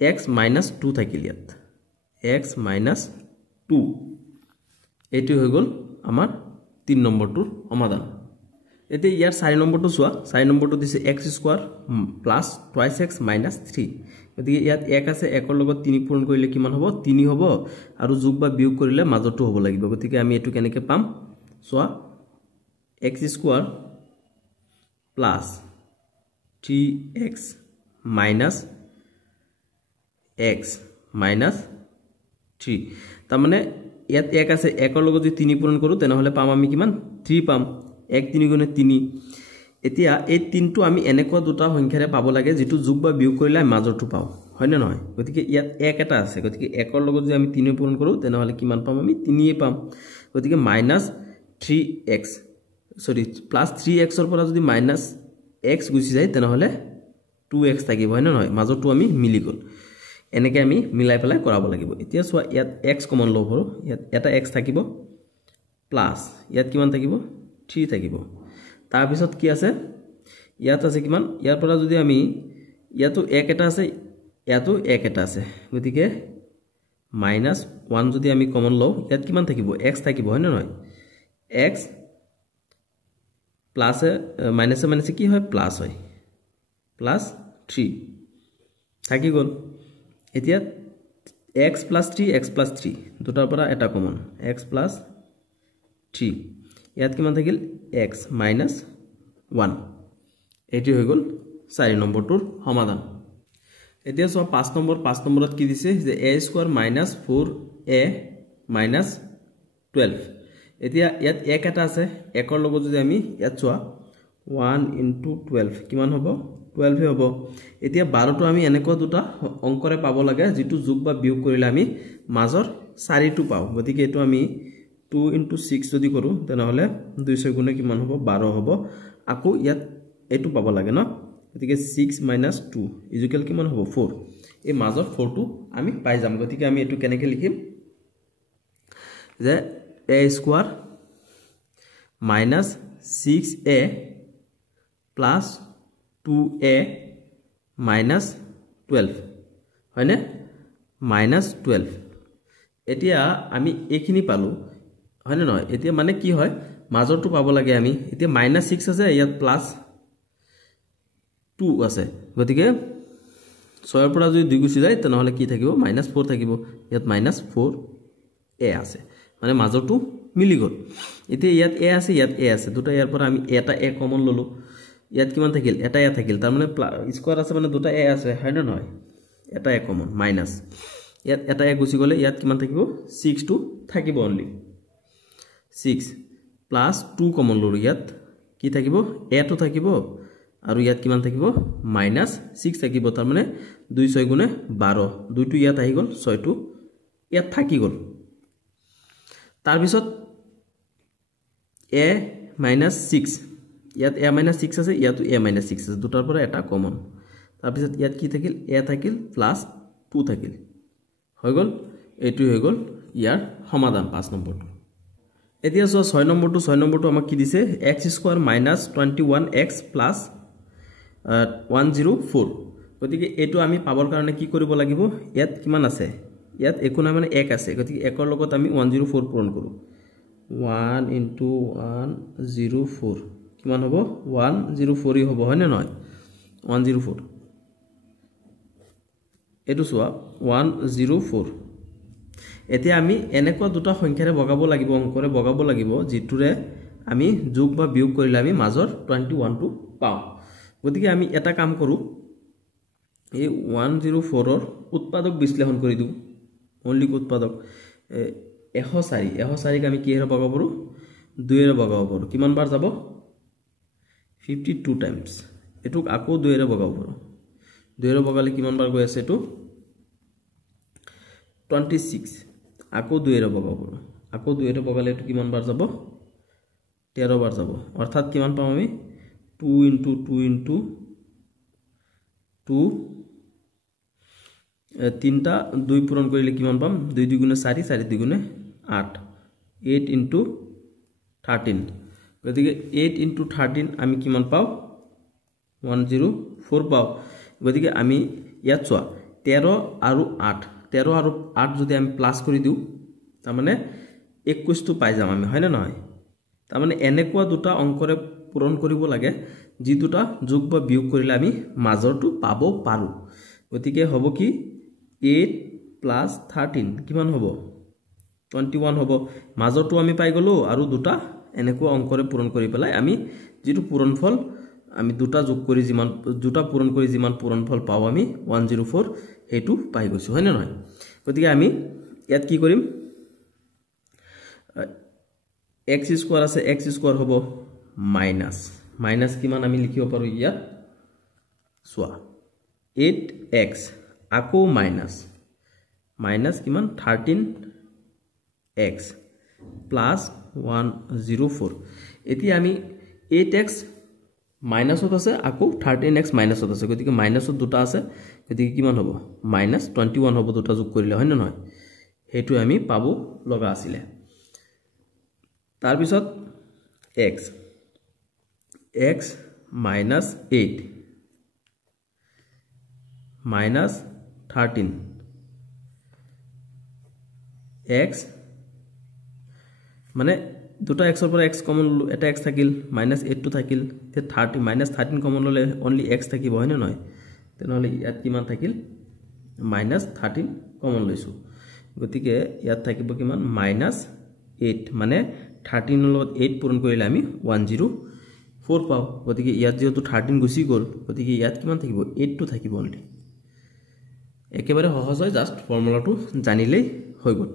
x minus 2 থাকিল ইয়াত x minus 2 এটি হৈ গল আমাৰ 3 নম্বৰটোৰ সমাধান এতিয়া ইয়াৰ 4 নম্বৰটো সোৱা 4 নম্বৰটো দিছে x square plus 2x minus 3 গতিকে ইয়াত 1 আছে 1 ৰ লগত 3 পূৰণ কৰিলে কিমান হ'ব 3 হ'ব আৰু যোগ বা বিয়োগ কৰিলে মাজৰটো হ'ব লাগিব গতিকে আমি এটো কেনেকৈ পাম সোৱা x square plus 3x minus x minus 3 তাৰ মানে ইয়াত 1 আছে 1 ৰ লগত যদি 3 পূৰণ কৰো তেনহলে পাম আমি কিমান 3 পাম 1 3 গুণে 3 এতিয়া এই 3 টো আমি এনেকুৱা দুটা সংখ্যাৰে পাব লাগে যেটো যোগ বা বিয়োগ কৰিলে মাজৰটো পাও হয়নে নহয় গতিকে ইয়াত 1 এটা আছে গতিকে 1 ৰ লগত যদি আমি 3 পূৰণ কৰো তেনহলে কিমান পাম আমি 3 পাম গতিকে -3x সৰি প্লাস 3x এৰ পৰা যদি মাইনাস x গুছি যায় তেনেহলে 2x থাকিব হয় না নহয় মাজৰটো আমি মিলি গল এনেকে আমি মিলাই পেলাই কৰাব লাগিব এতিয়া সোয়া ইয়াত x কমন লব পাৰো ইয়াত এটা x থাকিব প্লাস ইয়াত কিমান থাকিব 3 থাকিব তাৰ পিছত কি আছে ইয়াত আছে কিমান ইয়াৰ পৰা যদি আমি ইয়াতো 1 এটা আছে ইয়াতো 1 এটা আছে গতিকে -1 যদি আমি কমন লও ইয়াত কিমান থাকিব x থাকিব হয় না নহয় x প্লাস মাইনাসে মাইনাসে কি হয় প্লাস হয় প্লাস 3 থাকি গল এতিয়া x plus 3 x plus 3 দুটাৰ পৰা এটা কমন x plus 3 ইয়াত কিমান থাকিল x minus 1 এটি হৈ গল 4 নম্বৰটোৰ সমাধান এতিয়া সব 5 নম্বৰত কি দিছে যে a square minus 4a minus 12 এতিয়া ইয়াত 1 এটা আছে 1 ৰ লগত যদি আমি ইয়াত চোৱা 1 into 12 কিমান হ'ব 12 হ'ব এতিয়া 12 টো আমি এনেকুৱা দুটা অংকৰে পাব লাগে যেটো যোগ বা বিয়োগ কৰিলে আমি মাজৰ 4 টো পাও গতিকে এটো আমি 2 into 6 যদি কৰো তেনেহলে 2 গুণে কিমান হ'ব 12 হ'ব আকৌ ইয়াত এটো পাব লাগে ন গতিকে 6 minus 2 ইকুয়াল কিমান হ'ব 4 এই মাজৰ 4 টো আমি পাই যাম গতিকে আমি এটো কেনেকৈ লিখিম যে a square minus 6a plus 2a minus 12 হয়নে minus 12 এতিয়া আমি এখিনি পালো হয়নে নহয় এতিয়া মানে কি হয় মাজৰটো পাব লাগে আমি এতিয়া -6 আছে ইয়াত প্লাস 2 আছে গতিকে 6 ৰ পৰা যদি 2 গুছি যায় তেনেহলে কি থাকিব -4 থাকিব ইয়াত -4a আছে মানে মাজৰটো মিলি গল এতিয়া ইয়াত a আছে ইয়াত a আছে দুটা ইয়াৰ পৰা আমি এটা a কমন ললো ইয়াত কিমান থাকিল এটা a থাকিল তাৰ মানে স্কয়াৰ আছে মানে দুটা a আছে হয় না নহয় এটা a কমন মাইনাস ইয়াত এটা a গুছি গলে ইয়াত কিমান থাকিব 6 টো থাকিব অনলি 6 প্লাস 2 কমন ললো ইয়াত কি থাকিব a টো থাকিব আৰু ইয়াত কিমান থাকিব -6 থাকিব তাৰ মানে 2 6 গুণে 12 2 টো ইয়াত আহি গল 6 টো ইয়াত থাকি গল তাৰ পিছত a -6 ইয়াত a -6 আছে ইয়াতো a -6 আছে দুটাৰ পৰা এটা কমন তাৰ পিছত ইয়াত কি থাকিল a থাকিল প্লাস 2 থাকিল হৈ গল এটো হৈ গল ইয়াৰ সমাধান 5 নম্বৰটো এতিয়া 6 নম্বৰটো আমাক কি দিছে x স্কয়াৰ - 21x প্লাস 104 গতিকে এটো আমি পাবৰ কাৰণে কি কৰিব লাগিব ইয়াত কিমান আছে ইয়াত একো না মানে 1 আছে গতিকে 1 ৰ লগত আমি 104 পূৰণ কৰো 1 into 104 কিমান হ'ব 104 হ'ব হয় না নহয় 104 এটো সোৱা 104 এতিয়া আমি এনেকুৱা দুটা সংখ্যাৰে বগাব লাগিব অংকৰে বগাব লাগিব যেটোৰে আমি যোগ বা বিয়োগ কৰিলে আমি মাজৰ 21 টো পাও গতিকে আমি এটা কাম কৰো এই 104 ৰ উৎপাদক বিশ্লেষণ কৰি দিও অনলি উৎপাদক 104 ক আমি কি এৰে বগাব পাৰো 2 এৰে বগাব পাৰো কিমান বাৰ যাব 52 টাইমস এটুক আকৌ 2 এৰে বগাব পাৰো 2 এৰে বগালে কিমান বাৰ গৈ আছে এটো 26 আকৌ 2 এৰে বগাব পাৰো আকৌ 2 এৰে বগালে এটো কিমান বাৰ যাব 13 বাৰ যাব অৰ্থাৎ কিমান পাম আমি 2 into 2 into 2 তিনটা 2 পূৰণ কৰিলে কিমান পাম 2 2 গুণে 4 4 2 গুণে 8 8 into 13 গতিকে 8 into 13 আমি কিমান পাও 104 পাও গতিকে আমি ইয়াত চোৱা 13 আৰু 8 যদি আমি প্লাস কৰি দিও তাৰ মানে 21 টো পাই যাম আমি হয় না নহয় তাৰ মানে এনেকুৱা দুটা অংকৰে পূৰণ কৰিব লাগে যি দুটা যোগ বা বিয়োগ কৰিলে আমি মাজৰটো পাব পাৰো গতিকে হ'ব কি 8 plus 13 কিমান হ'ব 21 হ'ব মাজৰটো আমি পাই গলো আৰু দুটা এনেকুৱা অংকৰে পূৰণ কৰি পেলাই আমি যেটো পূৰণফল আমি দুটা যোগ কৰি যিমান দুটা পূৰণ কৰি যিমান পূৰণফল পাও আমি 104 হেতু পাই গৈছো হয় না নহয় গতিকে আমি ইয়াত কি কৰিম x স্কয়াৰ আছে x স্কয়াৰ হ'ব মাইনাস কিমান আমি লিখিব পাৰো ইয়াত সোৱা 8x আকৌ মাইনাস কিমান 13x প্লাস 104 এতিয়া আমি 8x মাইনাসত আছে আকো 13x মাইনাসত আছে গতিকে মাইনাসত দুটা আছে গতিকে কিমান হ'ব -21 হ'ব দুটা যোগ কৰিলে হয় না নহয় হেতু আমি পাবো লগা আছিল তাৰ পিছত x minus 8 minus 13 x মানে দুটা x পৰা x কমন এটা x থাকিল -8 টো থাকিল তে 30 -13 কমন ললে only x থাকিব হয় না নহয় তেনেহলে ইয়াত কিমান থাকিল -13 কমন লৈছো গতিকে ইয়াত থাকিব কিমান -8 মানে 13 লগত 8 পূৰণ কৰিলে আমি 104 পাও গতিকে ইয়াত যেটো 13 গুছি গল গতিকে ইয়াত কিমান থাকিব 8 টো থাকিব only একেবাৰে সহজ হয় জাস্ট ফৰ্মুলাটো জানিলেই হৈ গল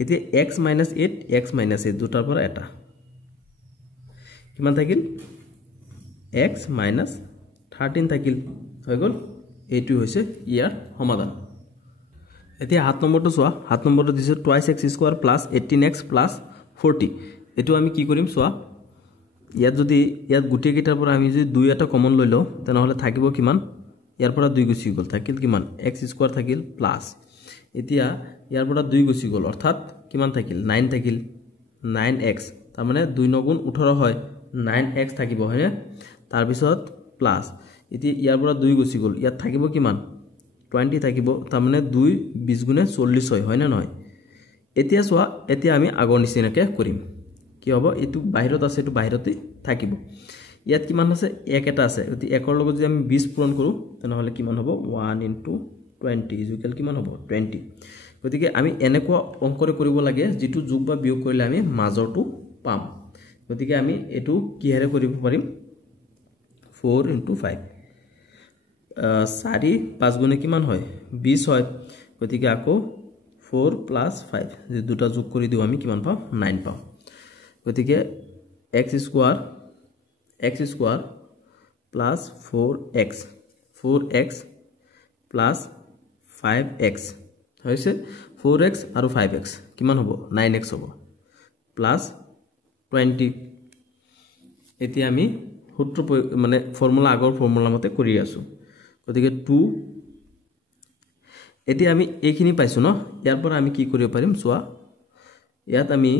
এতিয়া x - 8 x - 8 দুটাৰ পৰা এটা কিমান থাকিল x - 13 থাকিল হৈ গল এইটো হৈছে ইয়াৰ সমাধান এতিয়া 7 নম্বৰটো চোৱা 7 নম্বৰটো দিছে twice x square plus 18x plus 40 এটো আমি কি কৰিম চোৱা ইয়াত যদি ইয়াত গুটি কেইটাৰ পৰা আমি যদি 2 এটা কমন লৈ লও তেনেহলে থাকিব কিমান ইয়াৰ পৰা 2 গুছি গল থাকিল কিমান x square থাকিল প্লাস এতিয়া ইয়াৰ পৰা 2 গুছি গল অৰ্থাৎ কিমান থাকিল 9 থাকিল 9x তাৰ মানে 2 9 গুণ 18 হয় 9x থাকিব হয়নে তাৰ পিছত প্লাস এতিয়া ইয়াৰ পৰা 2 গুছি গল ইয়াত থাকিব কিমান 20 থাকিব তাৰ মানে 2 20 গুণে 40 হয় না নহয় এতিয়া চোৱা এতিয়া আমি আগৰ নিচিনাকে কৰিম কি হ'ব এটো বাহিৰত আছে এটো বাহিৰতে থাকিব ইয়াত কিমান আছে 1 এটা আছে গতি 1 ৰ লগত যদি আমি 20 পূৰণ কৰো তেনেহলে কিমান হ'ব 1 * 20 ইকুয়াল কিমান হ'ব 20 গতিকে আমি এনেকুৱা অংকৰে কৰিব লাগে যেটো যোগ বা বিয়োগ কৰিলে আমি মাজৰটো পাম গতিকে আমি এটো কিহেৰে কৰিব পাৰিম 4 * 5 4 5 গুণে কিমান হয় 20 হয় গতিকে আকৌ 4 + 5 যে দুটা যোগ কৰি দিও আমি কিমান পাম 9 পাম গতিকে x square plus 4x plus 5x হৈছে 4x আৰু 5x কিমান হ'ব 9x হ'ব plus 20 এতিয়া আমি সূত্ৰ মানে ফৰ্মুলা আগৰ ফৰ্মুলা মতে কৰি আছো গতিকে 2 এতিয়া আমি এইখিনি পাইছো ন ইয়াৰ পৰা আমি কি কৰিব পাৰিম চোৱা ইয়াত আমি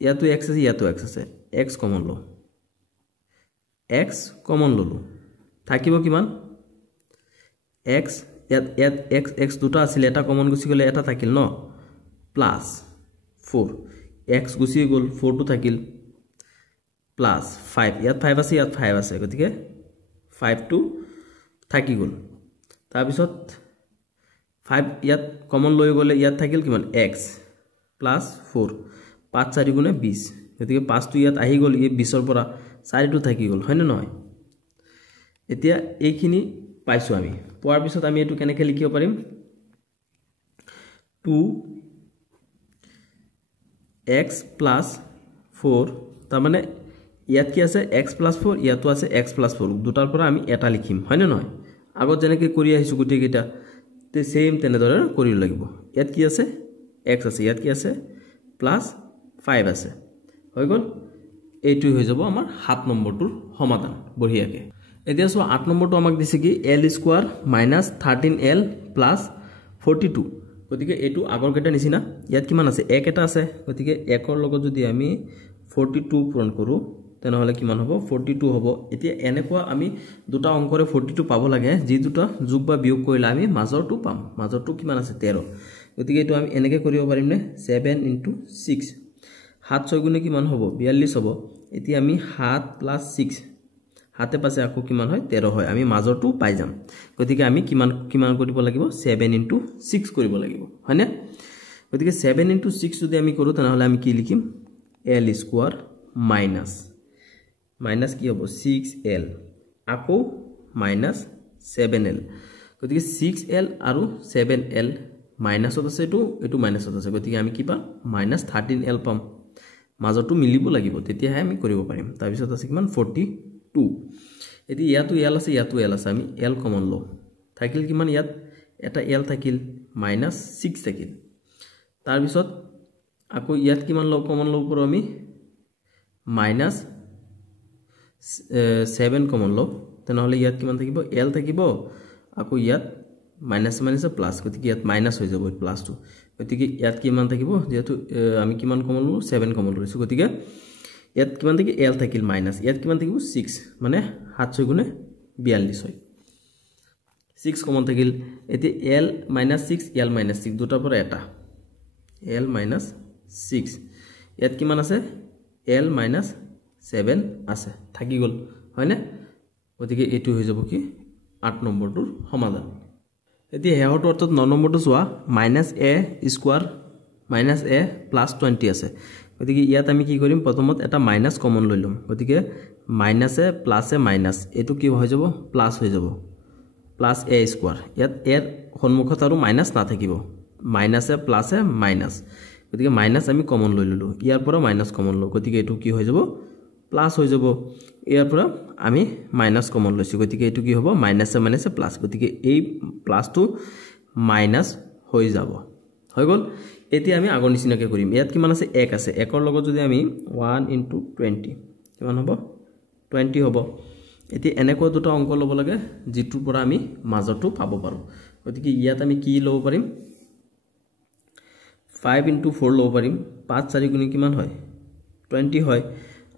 ইয়াতো x আছে ইয়াতো x আছে x কমন লো x কমন ললো থাকিব কিমান x ইয়াত x দুটা আছিল এটা কমন গুছি গলে এটা থাকিল ন প্লাস 4 x গুছি গল 4 টো থাকিল প্লাস 5 ইয়াত 5 আছে ইয়াত 5 আছে গতিকে 5 টো থাকি গল তাৰ পিছত 5 ইয়াত কমন লৈ গলে ইয়াত থাকিল কিমান x প্লাস 4 5 4 গুণে 20 গতিকে 5 টো ইয়াত আহি গল এই 20 ৰ পৰা 4 টো থাকি গল হয় না নহয় এতিয়া এইখিনি পাইছো আমি পোৱাৰ পিছত আমি এটো কেনেকৈ লিখিব পাৰিম 2x + 4 তাৰ মানে ইয়াত কি আছে x + 4 ইয়াতো আছে x + 4 দুটাৰ পৰা আমি এটা লিখিম হয় না নহয় আগত যেনেকৈ কৰি আহিছো গুটি কেইটা তে সেম তেনেদৰে কৰি লাগিব ইয়াত কি আছে x আছে ইয়াত কি আছে +5 আছে হৈ গল এইটো হৈ যাব আমাৰ 7 নম্বৰটোৰ সমাধান বঢ়িয়াকে এতিয়া সো 8 নম্বৰটো আমাক দিছে কি l² - 13l + 42 গতিকে এটো আগৰ কেটা নিচিনা ইয়াত কিমান আছে 1 এটা আছে গতিকে 1 ৰ লগত যদি আমি 42 পূৰণ কৰো তেনেহলে কিমান হ'ব 42 হ'ব এতিয়া এনেকুৱা আমি দুটা অংকৰে 42 পাব লাগে যি দুটা যোগ বা বিয়োগ কৰিলে আমি মাজৰটো পাম মাজৰটো কিমান আছে 13 গতিকে এটো আমি এনেকৈ কৰিব পাৰিম নে 7 * 6 7 6 গুণে কিমান হ'ব 42 হ'ব এতিয়া আমি 7 + 6 হাতে পাছে আকো কিমান হয় 13 হয় আমি মাজৰটো পাই যাম গতিকে আমি কিমান কৰিব লাগিব 7 * 6 কৰিব লাগিব হয়নে গতিকে 7 * 6 যদি আমি কৰো তেনেহলে আমি কি লিখিম l² মাইনাস কি হ'ব 6l আকৌ -7l গতিকে 6l আৰু 7l মাইনাসত আছে এটো মাইনাসত আছে গতিকে আমি কি পাম -13l পাম মাজৰটো মিলিব লাগিব তেতিয়াহে আমি কৰিব পাৰিম তাৰ পিছত আছে কিমান 42 এতি ইয়াতো l আছে ইয়াতো l আছে আমি l কমন লো থাকিল কিমান ইয়াত এটা l থাকিল -6 থাকিল তাৰ পিছত আকৌ ইয়াত কিমান লও কমন লও পাৰো আমি -7 কমন লও তেনেহলে ইয়াত কিমান থাকিব l থাকিব আকৌ ইয়াত মাইনাস মাইনাস প্লাস গতিকে ইয়াত মাইনাস হৈ যাব প্লাস টু গতিকে ইয়াত কিমান থাকিব যেহেতু আমি কিমান কমন লও 7 কমন লৈছো গতিকে ইয়াত কিমান থাকি l থাকিল মাইনাস ইয়াত কিমান থাকিব 6 মানে 7 6 গুণে 42 হয় 6 কমন থাকিল এতি l - 6 l - 6 দুটাৰ পৰা এটা l - 6 ইয়াত কিমান আছে l - 7 আছে থাকি গল হয় না গতিকে এটো হৈ যাব কি 8 নম্বৰটোৰ সমাধান এতি হেহটো অৰ্থাৎ 9 নম্বৰটো চোৱা -a² -a + 20 আছে গতিকে ইয়াত আমি কি কৰিম প্ৰথমত এটা মাইনাস কমন লৈ লম গতিকে -a + a মাইনাস এটো কি হৈ যাব প্লাস হৈ যাব +a² ইয়াত এর সন্মুখত আৰু মাইনাস না থাকিব -a + a মাইনাস গতিকে মাইনাস আমি কমন লৈ ললো ইয়াৰ পৰা মাইনাস কমন লও গতিকে এটো কি হৈ যাব প্লাস হৈ যাব ইয়াৰ পৰা আমি মাইনাস কমন লৈছো গতিকে এটো কি হ'ব -a প্লাস গতিকে এই প্লাসটো মাইনাস হৈ যাব হৈ গল এতিয়া আমি আগৰ নিচিনাকে কৰিম ইয়াত কিমান আছে 1 আছে 1 ৰ লগত যদি আমি 1 * 20 কিমান হ'ব 20 হ'ব এতি এনেকৈ দুটা অংক লব লাগে যেটোৰ পৰা আমি মাজৰটো পাব পাৰো গতিকে ইয়াত আমি কি লব পাৰিম 5 * 4 লব পাৰিম 5 4 গুণি কিমান হয় 20 হয়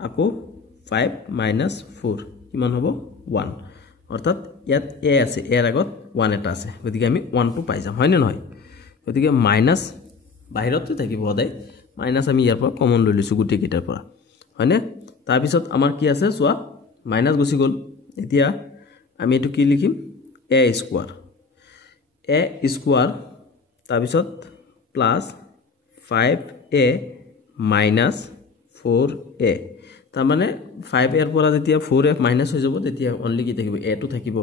আকৌ 5 - 4 কিমান হ'ব 1 অৰ্থাৎ ইয়াত a আছে এৰ আগত 1 এটা আছে গতিকে আমি 1 টো পাই যাম হয় না নহয় গতিকে মাইনাস বাহিৰতে থাকিব সদায় মাইনাস আমি ইয়াৰ পৰা কমন লৈ লৈছো গুটি কিটাৰ পৰা হয়নে তাৰ পিছত আমাৰ কি আছে চোৱা মাইনাস গুছি গল এতিয়া আমি এটো কি লিখিম a² তাৰ পিছত প্লাস 5a - 4a তাৰ মানে 5a এৰ পৰা যেতিয়া 4a মাইনাস হৈ যাব তেতিয়া অনলি কি থাকিব a টো থাকিব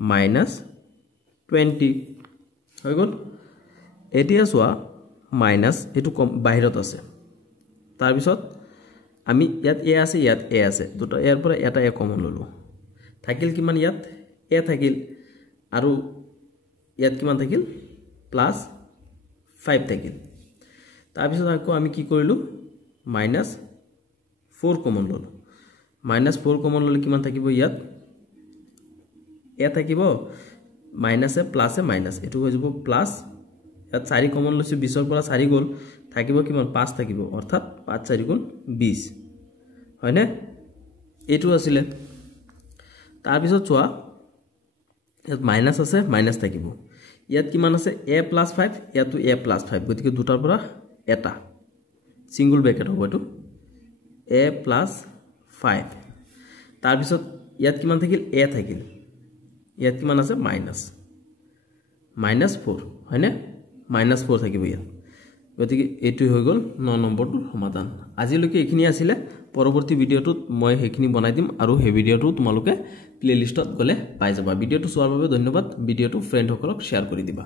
-20 হৈ গল এতিয়া চোৱা মাইনাস এটো বাহিৰত আছে তাৰ পিছত আমি ইয়াত a আছে ইয়াত a আছে দুটা এৰ পৰা এটা a কমন ললো থাকিল কিমান ইয়াত a থাকিল আৰু ইয়াত কিমান থাকিল +5 থাকিল তাৰ পিছত আকৌ আমি কি কৰিলো -4 কমন ললো -4 কমন ললে কিমান থাকিব ইয়াত a থাকিব -a + a মাইনাস এটো হৈ যাব প্লাস ইয়াত 4 কমন লৈছো 20 ৰ পৰা 4 গল থাকিব কিমান 5 থাকিব অৰ্থাৎ 5 4 গুণ 20 হয় না এটো আছিল তাৰ পিছত চোৱা ইয়াত মাইনাস আছে মাইনাস থাকিব ইয়াত কিমান আছে a + 5 ইয়াতো a + 5 গতিকে দুটাৰ পৰা এটা সিঙ্গল ব্ৰ্যাকেট হ'ব এটো a + 5 তাৰ পিছত ইয়াত কিমান থাকিল a থাকিল ইয়াত কিমান আছে -4 হয় না -4 থাকিব ইয়াত গতিকে এটো হৈ গল 9 নম্বৰটো সমাধান আজিলৈকে এখিনি আছিল পৰৱৰ্তী ভিডিওটোত মই হেখিনি বনাই দিম আৰু হে ভিডিওটো তোমালোকে প্লেলিষ্টত গলে পাই যাবা ভিডিওটো চোৱাৰ বাবে ধন্যবাদ ভিডিওটো ফ্ৰেন্ড সকলক শেয়াৰ কৰি দিবা